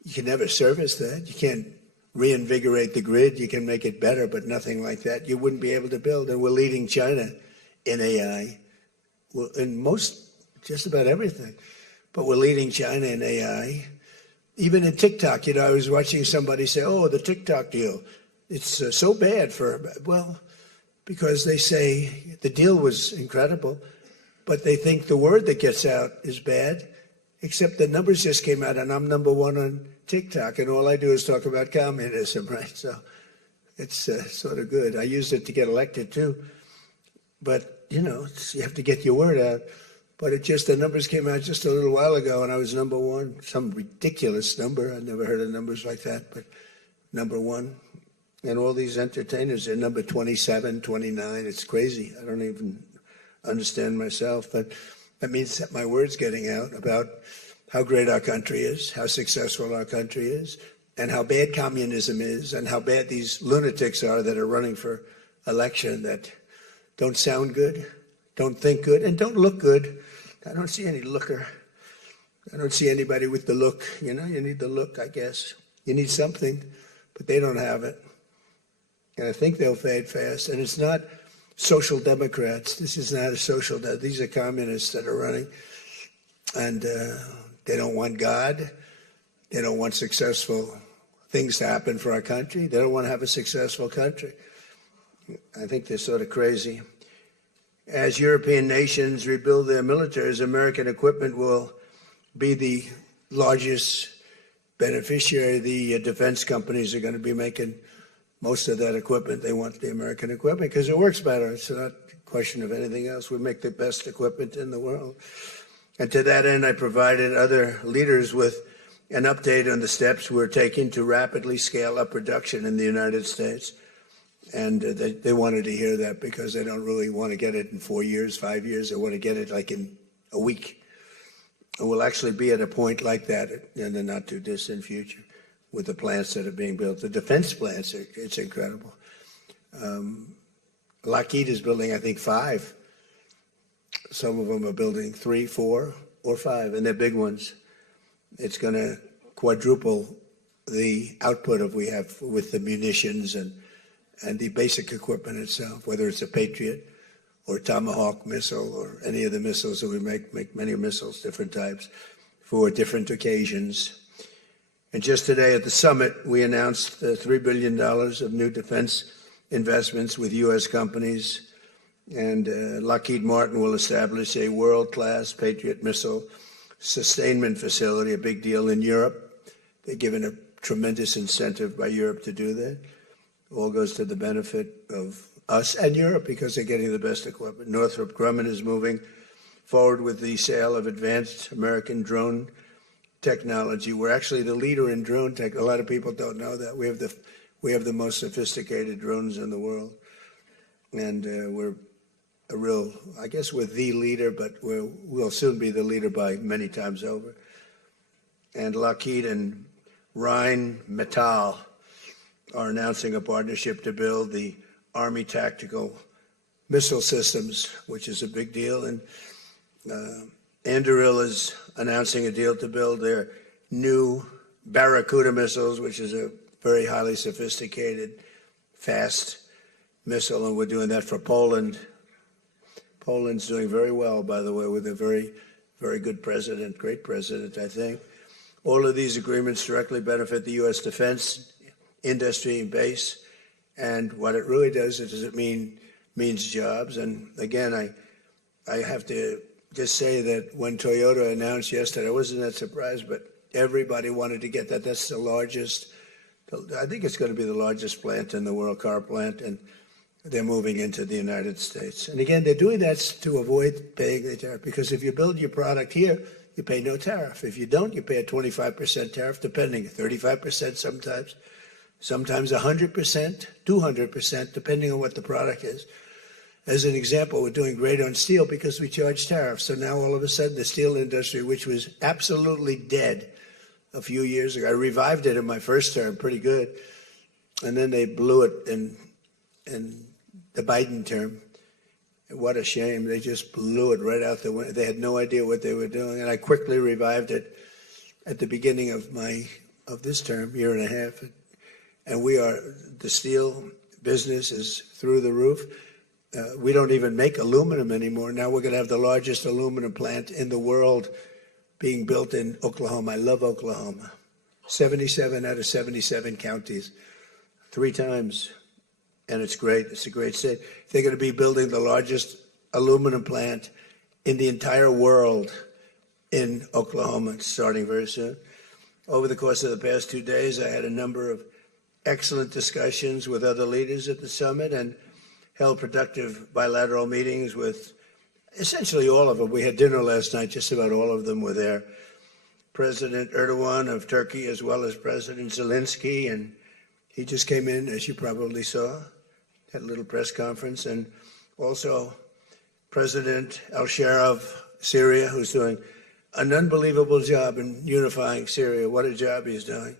you can never service that. You can't reinvigorate the grid. You can make it better, but nothing like that. You wouldn't be able to build. And we're leading China in AI, well, in just about everything. But we're leading China in AI. Even in TikTok, I was watching somebody say, oh, the TikTok deal, it's so bad well, because they say the deal was incredible, but they think the word that gets out is bad, except the numbers just came out, and I'm #1 on TikTok, and all I do is talk about communism, right? So it's sort of good. I used it to get elected, too. But, you have to get your word out. But the numbers came out just a little while ago, and I was #1, some ridiculous number. I never heard of numbers like that, but #1. And all these entertainers are number 27, 29. It's crazy. I don't even understand myself. But that means that my word's getting out about how great our country is, how successful our country is, and how bad communism is, and how bad these lunatics are that are running for election that don't sound good, don't think good, and don't look good. I don't see any looker. I don't see anybody with the look. You need the look, I guess. You need something, but they don't have it. And I think they'll fade fast. And it's not social democrats. This is not a social these are communists that are running. And they don't want God. They don't want successful things to happen for our country. They don't want to have a successful country. I think they're sort of crazy. As European nations rebuild their militaries, American equipment will be the largest beneficiary. The defense companies are going to be making most of that equipment. They want the American equipment because it works better. It's not a question of anything else. We make the best equipment in the world. And to that end, I provided other leaders with an update on the steps we're taking to rapidly scale up production in the United States. And they wanted to hear that because they don't really want to get it in 4 years, 5 years. They want to get it like in a week. And we'll actually be at a point like that in the not too distant future with the plants that are being built. The defense plants, it's incredible. Lockheed is building, I think, 5 Some of them are building 3, 4, or 5, and they're big ones. It's going to quadruple the output of we have with the munitions and the basic equipment itself, whether it's a Patriot or Tomahawk missile or any of the missiles that we make many missiles, different types, for different occasions. And just today at the summit, we announced $3 billion of new defense investments with U.S. companies. And Lockheed Martin will establish a world-class Patriot missile sustainment facility, a big deal in Europe. They're given a tremendous incentive by Europe to do that. All goes to the benefit of us and Europe because they're getting the best equipment. Northrop Grumman is moving forward with the sale of advanced American drone technology. We're actually the leader in drone tech. A lot of people don't know that. We have the most sophisticated drones in the world. And we're a real, I guess we're the leader, but we'll soon be the leader by many times over. And Lockheed and Rheinmetall are announcing a partnership to build the Army Tactical Missile Systems, which is a big deal. And Anduril is announcing a deal to build their new Barracuda missiles, which is a very highly sophisticated, fast missile, and we're doing that for Poland. Poland's doing very well, by the way, with a very, very good president, great president, I think. All of these agreements directly benefit the U.S. defense industry and base, and what it really does is it means jobs. And again, I have to just say that when Toyota announced yesterday, I wasn't that surprised, but everybody wanted to get that. That's the largest, I think it's going to be the largest plant in the world, car plant, and they're moving into the United States. And again, they're doing that to avoid paying the tariff, because if you build your product here, you pay no tariff. If you don't, you pay a 25% tariff, depending, 35% sometimes 100%, 200%, depending on what the product is. As an example, we're doing great on steel because we charge tariffs. So now all of a sudden the steel industry, which was absolutely dead a few years ago, I revived it in my first term, pretty good. And then they blew it in the Biden term. What a shame. They just blew it right out the window. They had no idea what they were doing. And I quickly revived it at the beginning of this term, year and a half. And the steel business is through the roof. We don't even make aluminum anymore. Now we're going to have the largest aluminum plant in the world being built in Oklahoma. I love Oklahoma. 77 out of 77 counties, 3 times. And it's great. It's a great state. They're going to be building the largest aluminum plant in the entire world in Oklahoma. It's starting very soon. Over the course of the past 2 days, I had a number of excellent discussions with other leaders at the summit and held productive bilateral meetings with essentially all of them. We had dinner last night. Just about all of them were there. President Erdogan of Turkey, as well as President Zelensky, and he just came in, as you probably saw, had a little press conference, and also President al-Shara of Syria, who's doing an unbelievable job in unifying Syria. What a job he's doing.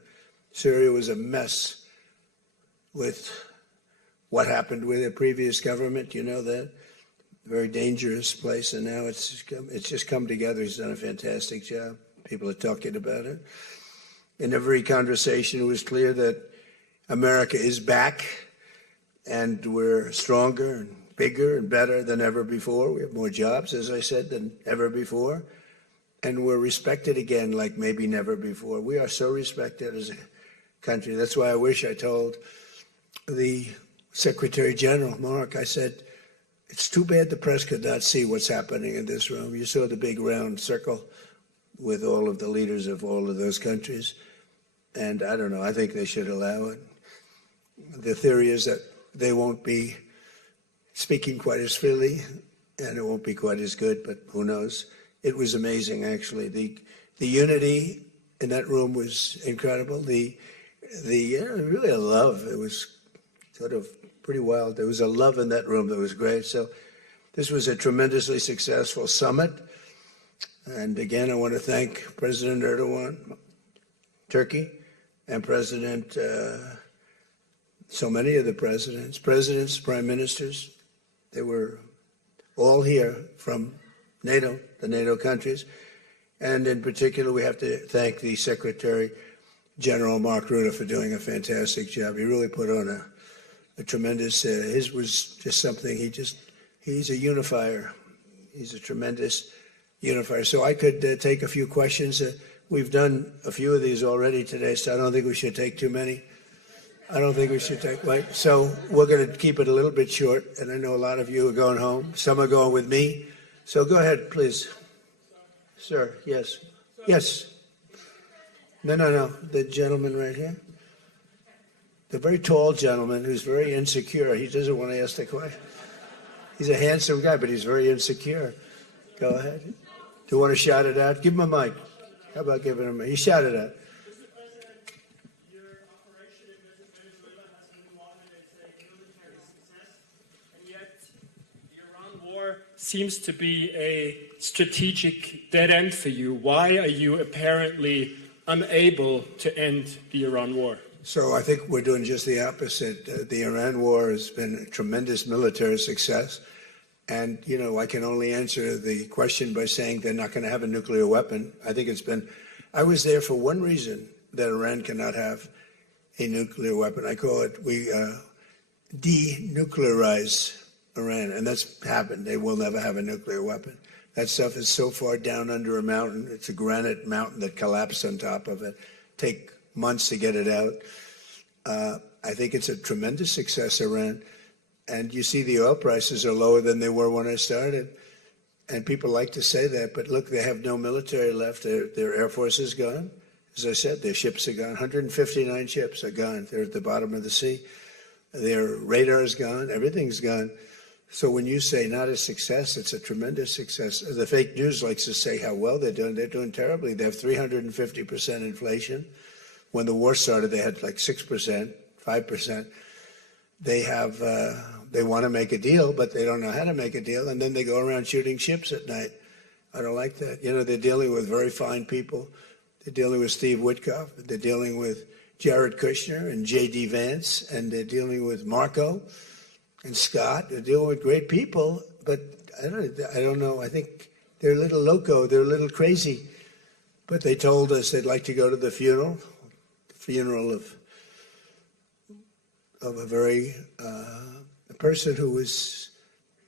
Syria was a mess with what happened with the previous government, you know that. Very dangerous place, and now it's just come together. He's done a fantastic job. People are talking about it. In every conversation, it was clear that America is back, and we're stronger and bigger and better than ever before. We have more jobs, as I said, than ever before. And we're respected again like maybe never before. We are so respected as a country. That's why I wish I told the Secretary General, Mark, I said, it's too bad the press could not see what's happening in this room. You saw the big round circle with all of the leaders of all of those countries. And I don't know, I think they should allow it. The theory is that they won't be speaking quite as freely and it won't be quite as good, but who knows? It was amazing, actually. The unity in that room was incredible. Really a love. It was sort of pretty wild. There was a love in that room that was great. So this was a tremendously successful summit. And again, I want to thank President Erdogan, Turkey, and so many of the presidents, prime ministers. They were all here from NATO, the NATO countries. And in particular, we have to thank the Secretary General Mark Rutte for doing a fantastic job. He really put on a tremendous, his was just something, he's a unifier. He's a tremendous unifier. So I could take a few questions. We've done a few of these already today, so I don't think we should take too many. I don't think we should take, right? So we're going to keep it a little bit short, and I know a lot of you are going home. Some are going with me. So go ahead, please. Sir, yes. Yes. No. The gentleman right here. The very tall gentleman who's very insecure. He doesn't want to ask the question. He's a handsome guy, but he's very insecure. Go ahead. Do you want to shout it out? Give him a mic. How about giving him a mic? He shouted out. Seems to be a strategic dead end for you. Why are you apparently unable to end the Iran war? So I think we're doing just the opposite. The Iran war has been a tremendous military success. And, you know, I can only answer the question by saying they're not going to have a nuclear weapon. I think I was there for one reason, that Iran cannot have a nuclear weapon. I call it, we denuclearize Iran, and that's happened. They will never have a nuclear weapon. That stuff is so far down under a mountain. It's a granite mountain that collapsed on top of it. Take months to get it out. I think it's a tremendous success, Iran. And you see the oil prices are lower than they were when I started. And people like to say that, but look, they have no military left. Their Air Force is gone. As I said, their ships are gone. 159 ships are gone. They're at the bottom of the sea. Their radar is gone. Everything's gone. So when you say not a success, it's a tremendous success. The fake news likes to say how well they're doing. They're doing terribly. They have 350% inflation. When the war started, they had like 6%, 5%. They want to make a deal, but they don't know how to make a deal. And then they go around shooting ships at night. I don't like that. You know, they're dealing with very fine people. They're dealing with Steve Witkoff. They're dealing with Jared Kushner and J.D. Vance. And they're dealing with Marco and Scott. They're dealing with great people, but I don't know. I think they're a little loco. They're a little crazy. But they told us they'd like to go to the funeral of a person who was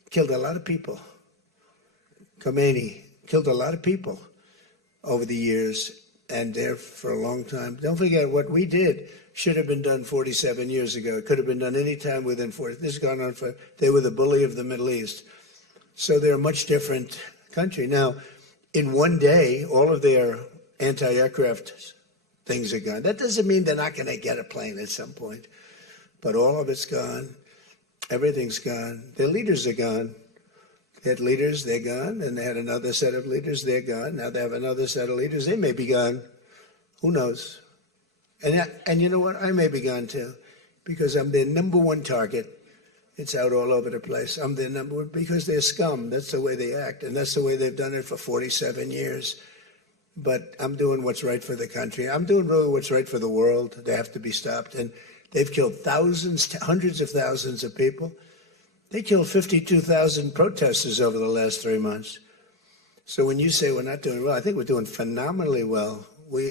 killed a lot of people. Khomeini killed a lot of people over the years, and there for a long time. Don't forget what we did. Should have been done 47 years ago. It could have been done any time within 40. This has gone on for, they were the bully of the Middle East. So they're a much different country. Now, in one day, all of their anti-aircraft things are gone. That doesn't mean they're not going to get a plane at some point. But all of it's gone. Everything's gone. Their leaders are gone. They had leaders, they're gone. And they had another set of leaders, they're gone. Now they have another set of leaders, they may be gone. Who knows? And you know what? I may be gone too, because I'm their number one target. It's out all over the place. I'm their number one because they're scum. That's the way they act, and that's the way they've done it for 47 years. But I'm doing what's right for the country. I'm doing really what's right for the world. They have to be stopped. And they've killed thousands, hundreds of thousands of people. They killed 52,000 protesters over the last 3 months. So when you say we're not doing well, I think we're doing phenomenally well.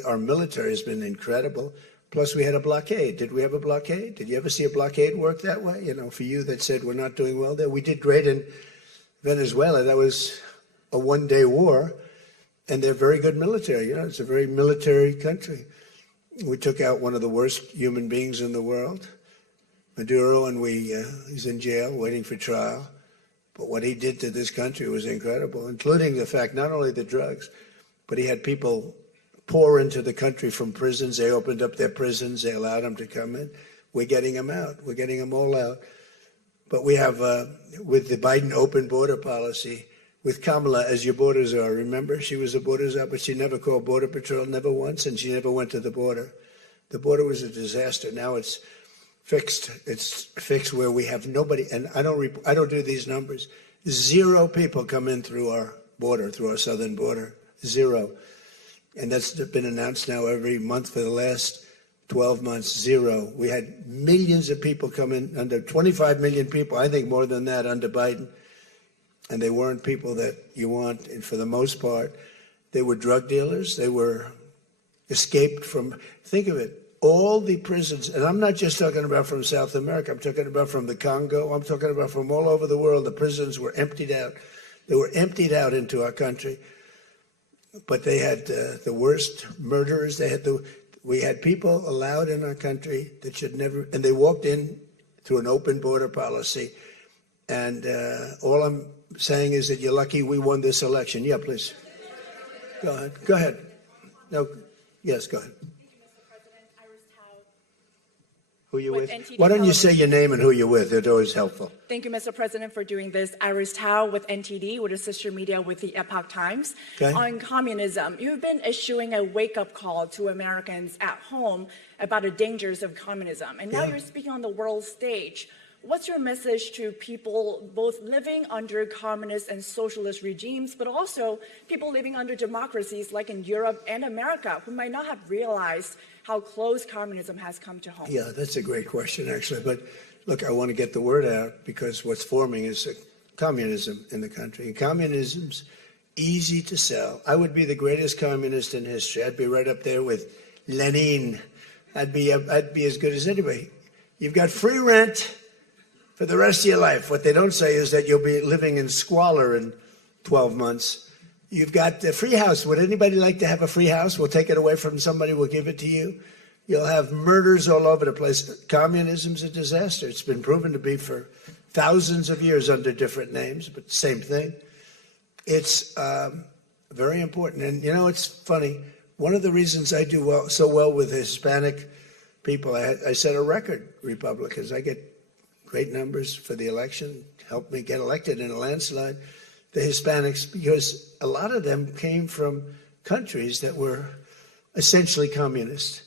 Our military has been incredible. Plus, we had a blockade. Did we have a blockade? Did you ever see a blockade work that way? You know, for you that said we're not doing well there, we did great in Venezuela. That was a one-day war, and they're very good military. You know, it's a very military country. We took out one of the worst human beings in the world, Maduro, and he's in jail waiting for trial. But what he did to this country was incredible, including the fact not only the drugs, but he had people pour into the country from prisons. They opened up their prisons. They allowed them to come in. We're getting them out. We're getting them all out. But we have, with the Biden open border policy, with Kamala as your borders are. Remember, she was a borders are, but she never called Border Patrol, never once, and she never went to the border. The border was a disaster. Now it's fixed. It's fixed where we have nobody, and I don't do these numbers. 0 people come in through our border, through our southern border. 0. And that's been announced now every month for the last 12 months, 0. We had millions of people come in, under 25 million people, I think more than that under Biden. and they weren't people that you want. And for the most part, they were drug dealers. They were escaped from, think of it, all the prisons, and I'm not just talking about from South America, I'm talking about from the Congo, I'm talking about from all over the world. The prisons were emptied out. They were emptied out into our country. But they had the worst murderers. We had people allowed in our country that should never, and they walked in through an open border policy. And all I'm saying is that you're lucky we won this election. Yeah, please. Go ahead. Go ahead. No, yes, go ahead. Who you with? Why don't you say your name and who you're with? It's always helpful. Thank you, Mr. President, for doing this. Iris Tao with NTD, with a sister media with the Epoch Times. Okay. On communism, you've been issuing a wake-up call to Americans at home about the dangers of communism. And now you're speaking on the world stage. What's your message to people both living under communist and socialist regimes, but also people living under democracies like in Europe and America who might not have realized how close communism has come to home? Yeah, that's a great question, actually. But look, I want to get the word out because what's forming is communism in the country. And communism's easy to sell. I would be the greatest communist in history. I'd be right up there with Lenin. I'd be as good as anybody. You've got free rent for the rest of your life. What they don't say is that you'll be living in squalor in 12 months. You've got a free house. Would anybody like to have a free house? We'll take it away from somebody. We'll give it to you. You'll have murders all over the place. Communism's a disaster. It's been proven to be for thousands of years under different names, but same thing. It's very important. And, you know, it's funny. One of the reasons I do so well with Hispanic people, I set a record, Republicans. I get great numbers for the election, helped me get elected in a landslide. The Hispanics, because a lot of them came from countries that were essentially communist.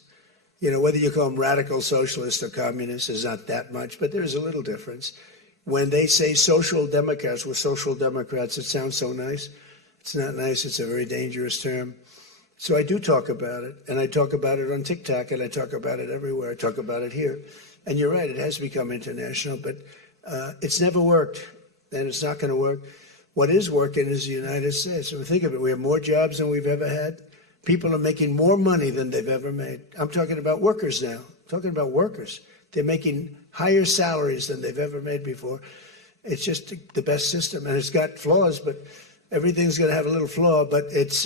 You know, whether you call them radical socialist or communist is not that much, but there's a little difference. When they say social democrats, we're social democrats, it sounds so nice. It's not nice. It's a very dangerous term. So I do talk about it, and I talk about it on TikTok, and I talk about it everywhere. I talk about it here. And you're right, it has become international, but it's never worked, and it's not going to work. What is working is the United States. I mean, think of it. We have more jobs than we've ever had. People are making more money than they've ever made. I'm talking about workers now. I'm talking about workers. They're making higher salaries than they've ever made before. It's just the best system, and it's got flaws, but everything's going to have a little flaw, but it's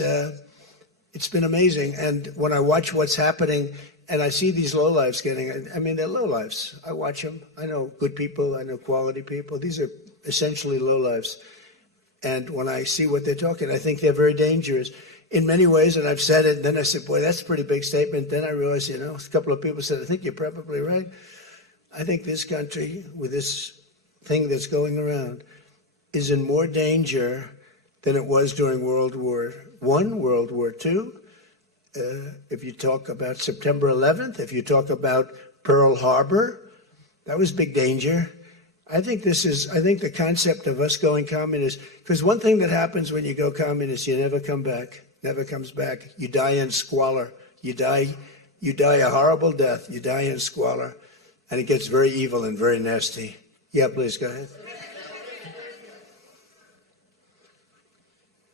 been amazing. And when I watch what's happening, and I see these lowlifes getting, I mean, they're lowlifes. I watch them. I know good people. I know quality people. These are essentially lowlifes. And when I see what they're talking, I think they're very dangerous in many ways. And I've said it, and then I said, boy, that's a pretty big statement. Then I realized, you know, a couple of people said, I think you're probably right. I think this country, with this thing that's going around, is in more danger than it was during World War I, World War II. If you talk about September 11th, if you talk about Pearl Harbor, that was big danger. I think the concept of us going communist, because one thing that happens when you go communist, you never come back, never comes back. You die in squalor. You die a horrible death. You die in squalor, and it gets very evil and very nasty. Yeah, please go ahead.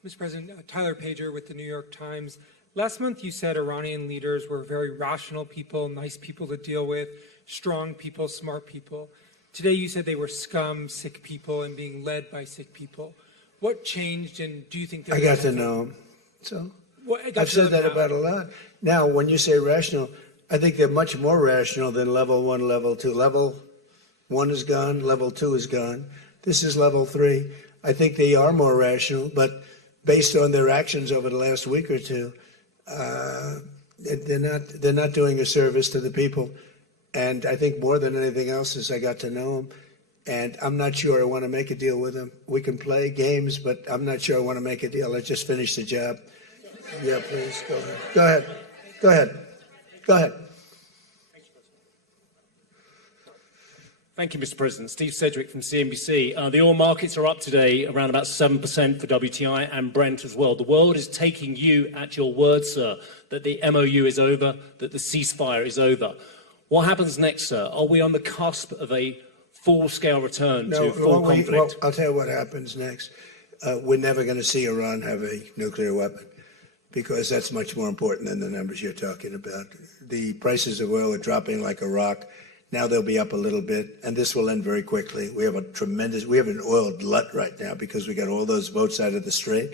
Mr. President, Tyler Pager with the New York Times. Last month you said Iranian leaders were very rational people, nice people to deal with, strong people, smart people. Today you said they were scum, sick people, and being led by sick people. What changed, and do you think... I got to know them. So I've said that about a lot. Now, when you say rational, I think they're much more rational than level 1, level 2. Level 1 is gone, level 2 is gone. This is level 3. I think they are more rational, but based on their actions over the last week or two, they're not doing a service to the people. And I think more than anything else is I got to know them. And I'm not sure I want to make a deal with them. We can play games, but I'm not sure I want to make a deal. Let's just finish the job. Yeah, please, go ahead. Go ahead. Go ahead. Go ahead. Thank you, Mr. President. Steve Sedgwick from CNBC. The oil markets are up today around about 7% for WTI and Brent as well. The world is taking you at your word, sir, that the MOU is over, that the ceasefire is over. What happens next, sir? Are we on the cusp of a full-scale return to full conflict? Well, I'll tell you what happens next. we're never going to see Iran have a nuclear weapon, because that's much more important than the numbers you're talking about. The prices of oil are dropping like a rock. Now they'll be up a little bit, and this will end very quickly. We have an oil glut right now because we got all those boats out of the strait,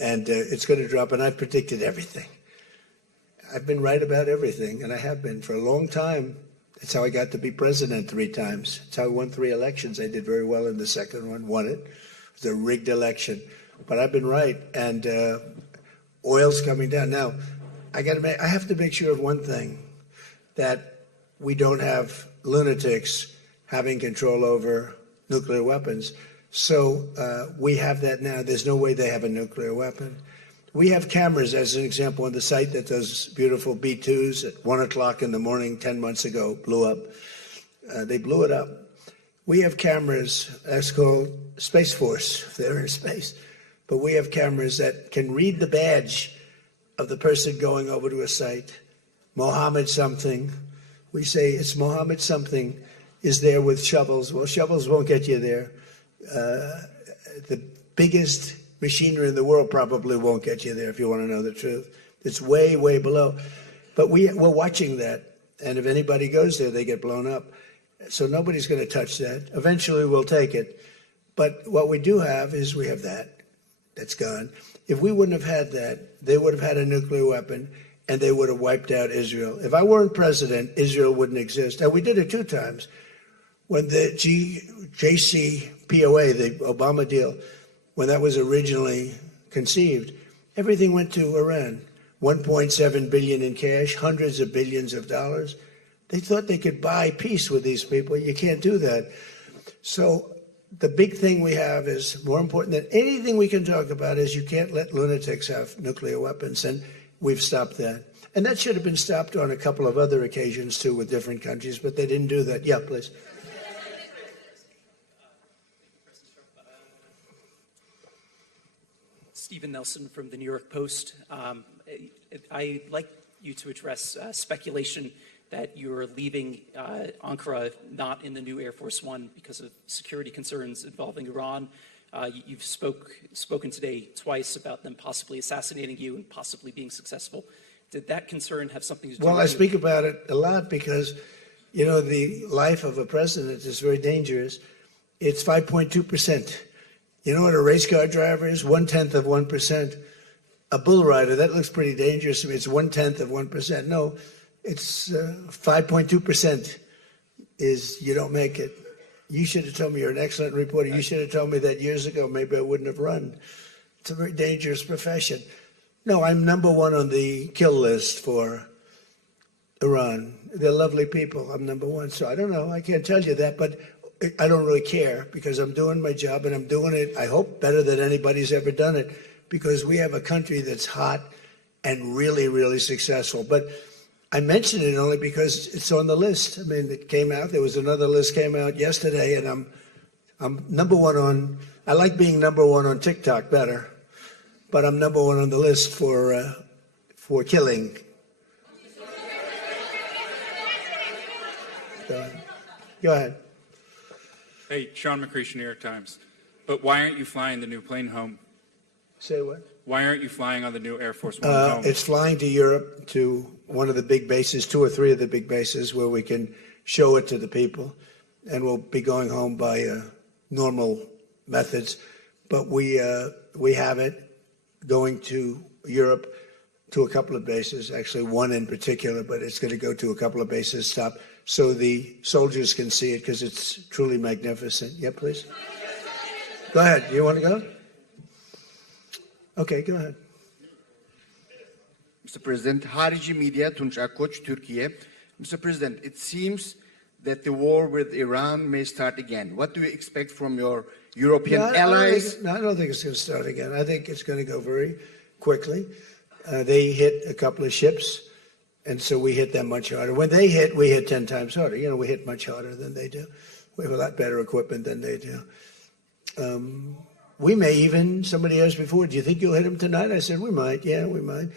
and it's going to drop, and I've predicted everything. I've been right about everything, and I have been for a long time. That's how I got to be president 3 times. That's how I won 3 elections. I did very well in the second one, won it. It was a rigged election, but I've been right, and oil's coming down. Now, I have to make sure of one thing, that we don't have lunatics having control over nuclear weapons. So we have that now. There's no way they have a nuclear weapon. We have cameras, as an example, on the site that those beautiful B-2s at 1 o'clock in the morning 10 months ago blew up. They blew it up. We have cameras, that's called Space Force, if they're in space. But we have cameras that can read the badge of the person going over to a site. Mohammed something. We say it's Mohammed something is there with shovels. Well, shovels won't get you there. The biggest machinery in the world probably won't get you there, if you want to know the truth. It's way, way below. But we're watching that. And if anybody goes there, they get blown up. So nobody's going to touch that. Eventually, we'll take it. But what we do have is we have that. That's gone. If we wouldn't have had that, they would have had a nuclear weapon, and they would have wiped out Israel. If I weren't president, Israel wouldn't exist. And we did it 2 times. When the JCPOA, the Obama deal, when that was originally conceived, everything went to Iran. $1.7 billion in cash, hundreds of billions of dollars. They thought they could buy peace with these people. You can't do that. So the big thing we have is, more important than anything we can talk about, is you can't let lunatics have nuclear weapons, and we've stopped that. And that should have been stopped on a couple of other occasions, too, with different countries, but they didn't do that. Yeah, please. Stephen Nelson from the New York Post. I'd like you to address speculation that you're leaving Ankara not in the new Air Force One because of security concerns involving Iran. You've spoken today twice about them possibly assassinating you and possibly being successful. Did that concern have something to do with it? Well, I speak about it a lot because, you know, the life of a president is very dangerous. It's 5.2%. You know what a race car driver is? 1/10 of 1%. A bull rider, that looks pretty dangerous to me. It's 1/10 of 1%. No, it's 5.2% is you don't make it. You should have told me. You're an excellent reporter. You should have told me that years ago. Maybe I wouldn't have run. It's a very dangerous profession. No, I'm number 1 on the kill list for Iran. They're lovely people. I'm number 1. So I don't know. I can't tell you that, but I don't really care because I'm doing my job and I'm doing it, I hope, better than anybody's ever done it, because we have a country that's hot and really, really successful. But I mention it only because it's on the list. I mean, it came out. There was another list came out yesterday, and I'm number 1 on. I like being number 1 on TikTok better, but I'm number 1 on the list for killing. Go ahead. Hey, Sean McCreesh, New York Times. But why aren't you flying the new plane home? Say what? Why aren't you flying on the new Air Force One home? It's flying to Europe, to one of the big bases, 2 or 3 of the big bases, where we can show it to the people. And we'll be going home by normal methods. But we have it going to Europe, to a couple of bases, actually 1 in particular, but it's going to go to a couple of bases, stop, so the soldiers can see it, because it's truly magnificent. Yeah, please. Go ahead. You want to go? Okay, go ahead. Mr. President, Harici Media, Tunç Akkoç, Türkiye. Mr. President, it seems that the war with Iran may start again. What do you expect from your European allies? I don't think it's going to start again. I think it's going to go very quickly. They hit a couple of ships, and so we hit them much harder. When they hit, we hit 10 times harder. You know, we hit much harder than they do. We have a lot better equipment than they do. We may even, somebody asked before, do you think you'll hit them tonight? I said, we might. Yeah, we might.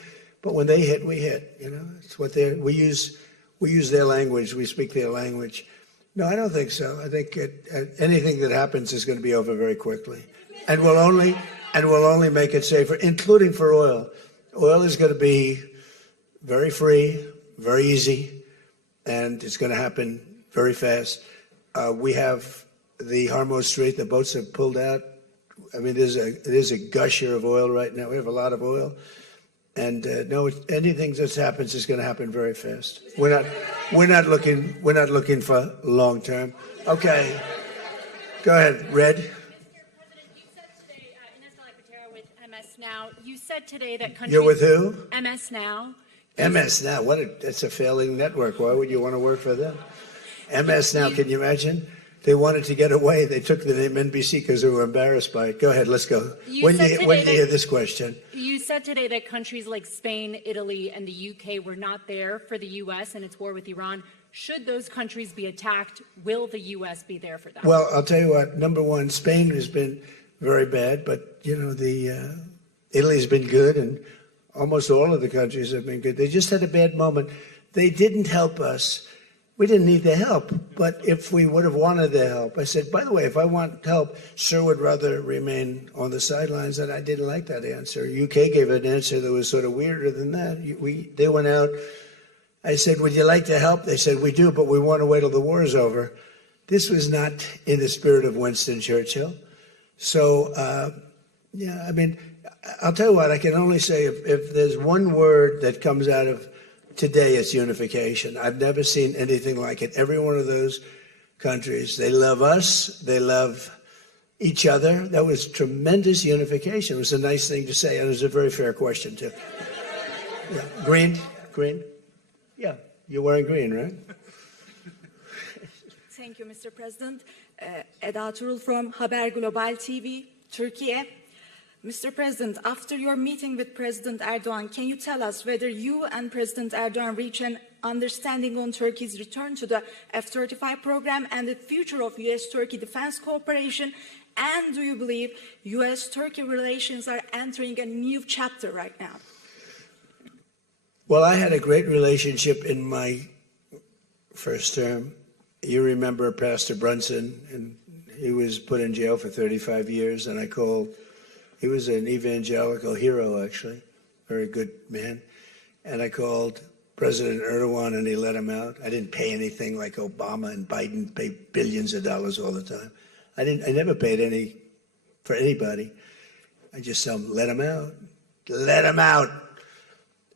But when they hit, we hit. You know, it's what we use their language. We speak their language. No, I don't think so. I think anything that happens is going to be over very quickly, and will only make it safer, including for oil. Oil is going to be very free, very easy, and it's going to happen very fast. We have the Hormuz Strait. The boats have pulled out. I mean, there's a gusher of oil right now. We have a lot of oil, and no, anything that happens is going to happen very fast. We're not looking for long term. Okay, go ahead, Red. Now, you said today that countries... You're with who? MS Now. MS Now. That's a failing network. Why would you want to work for them? MS Now, can you imagine? They wanted to get away. They took the name NBC because they were embarrassed by it. Go ahead, let's go. When do you hear this question? You said today that countries like Spain, Italy, and the UK were not there for the U.S. and its war with Iran. Should those countries be attacked, will the U.S. be there for them? Well, I'll tell you what. Number one, Spain has been very bad, but, you know, Italy's been good, and almost all of the countries have been good. They just had a bad moment. They didn't help us. We didn't need their help, but if we would have wanted their help, I said, by the way, if I want help, sir would rather remain on the sidelines, and I didn't like that answer. UK gave an answer that was sort of weirder than that. They went out. I said, would you like to help? They said, we do, but we want to wait till the war is over. This was not in the spirit of Winston Churchill. So, yeah, I mean, I'll tell you what, I can only say if there's one word that comes out of today, it's unification. I've never seen anything like it. Every one of those countries, they love us, they love each other. That was tremendous unification. It was a nice thing to say, and it was a very fair question, too. Yeah. Green? Yeah, you're wearing green, right? Thank you, Mr. President. Eda Turul from Haber Global TV, Turkey. Mr. President, after your meeting with President Erdogan, can you tell us whether you and President Erdogan reach an understanding on Turkey's return to the F-35 program and the future of U.S.-Turkey defense cooperation? And do you believe U.S.-Turkey relations are entering a new chapter right now? Well, I had a great relationship in my first term. You remember Pastor Brunson, and he was put in jail for 35 years, and I called. He was an evangelical hero, actually, very good man. And I called President Erdogan, and he let him out. I didn't pay anything like Obama and Biden pay billions of dollars all the time. I never paid any for anybody. I just tell him, let him out. Let him out.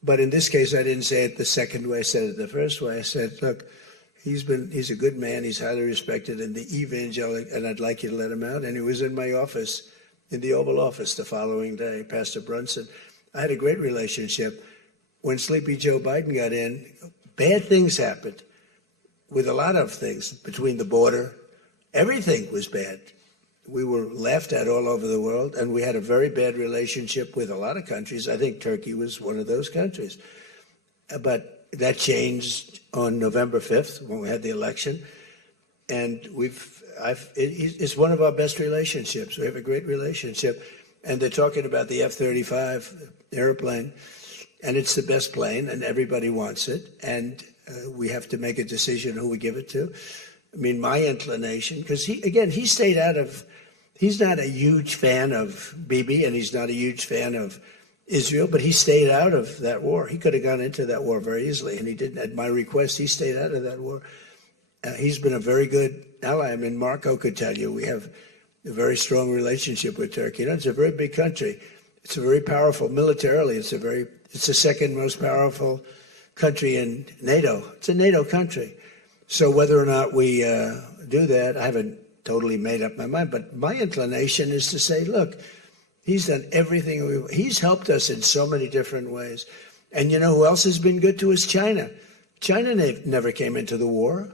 But in this case, I didn't say it the second way. I said it the first way. I said, look, he's a good man. He's highly respected in the evangelical, and I'd like you to let him out. And he was in my office, in the Oval Office the following day, Pastor Brunson. I had a great relationship. When Sleepy Joe Biden got in, bad things happened with a lot of things between the border. Everything was bad. We were laughed at all over the world, and we had a very bad relationship with a lot of countries. I think Turkey was one of those countries. But that changed on November 5th when we had the election. And it's one of our best relationships. We have a great relationship. And they're talking about the F-35 airplane, and it's the best plane, and everybody wants it. And we have to make a decision who we give it to. I mean, my inclination, because he stayed out of, he's not a huge fan of Bibi, and he's not a huge fan of Israel, but he stayed out of that war. He could have gone into that war very easily, and he didn't. At my request, he stayed out of that war. He's been a very good ally. I mean, Marco could tell you we have a very strong relationship with Turkey. You know, it's a very big country. It's a very powerful militarily. It's the second most powerful country in NATO. It's a NATO country. So whether or not we do that, I haven't totally made up my mind. But my inclination is to say, look, he's done everything. He's helped us in so many different ways. And you know who else has been good to us? China. China never came into the war.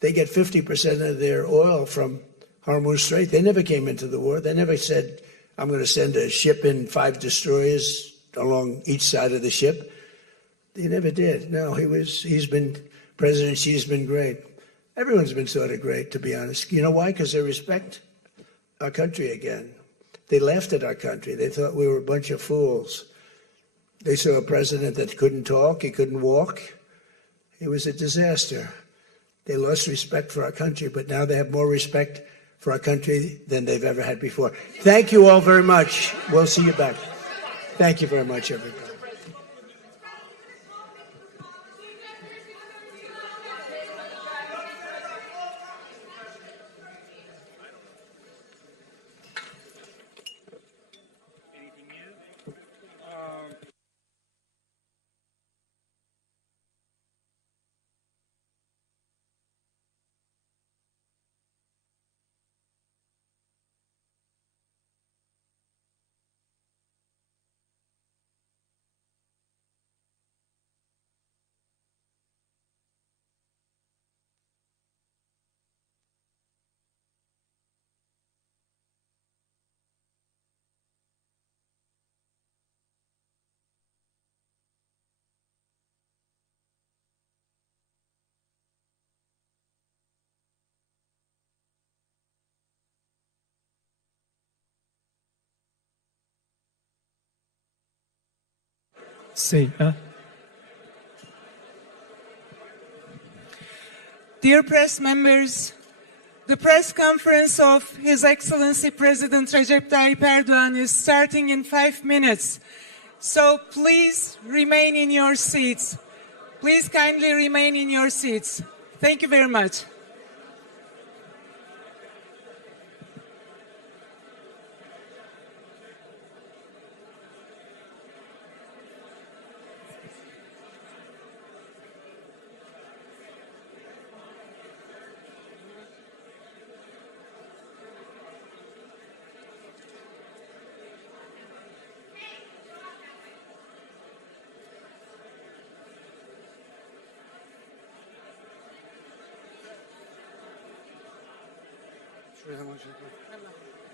They get 50% of their oil from Hormuz Strait. They never came into the war. They never said, I'm going to send a ship in 5 destroyers along each side of the ship. They never did. No, President Xi's been great. Everyone's been sort of great, to be honest. You know why? Because they respect our country again. They laughed at our country. They thought we were a bunch of fools. They saw a president that couldn't talk, he couldn't walk. It was a disaster. They lost respect for our country, but now they have more respect for our country than they've ever had before. Thank you all very much. We'll see you back. Thank you very much, everybody. Dear press members, the press conference of His Excellency President Recep Tayyip Erdogan is starting in 5 minutes. So please remain in your seats. Please kindly remain in your seats. Thank you very much. Şuraya hemen çekelim.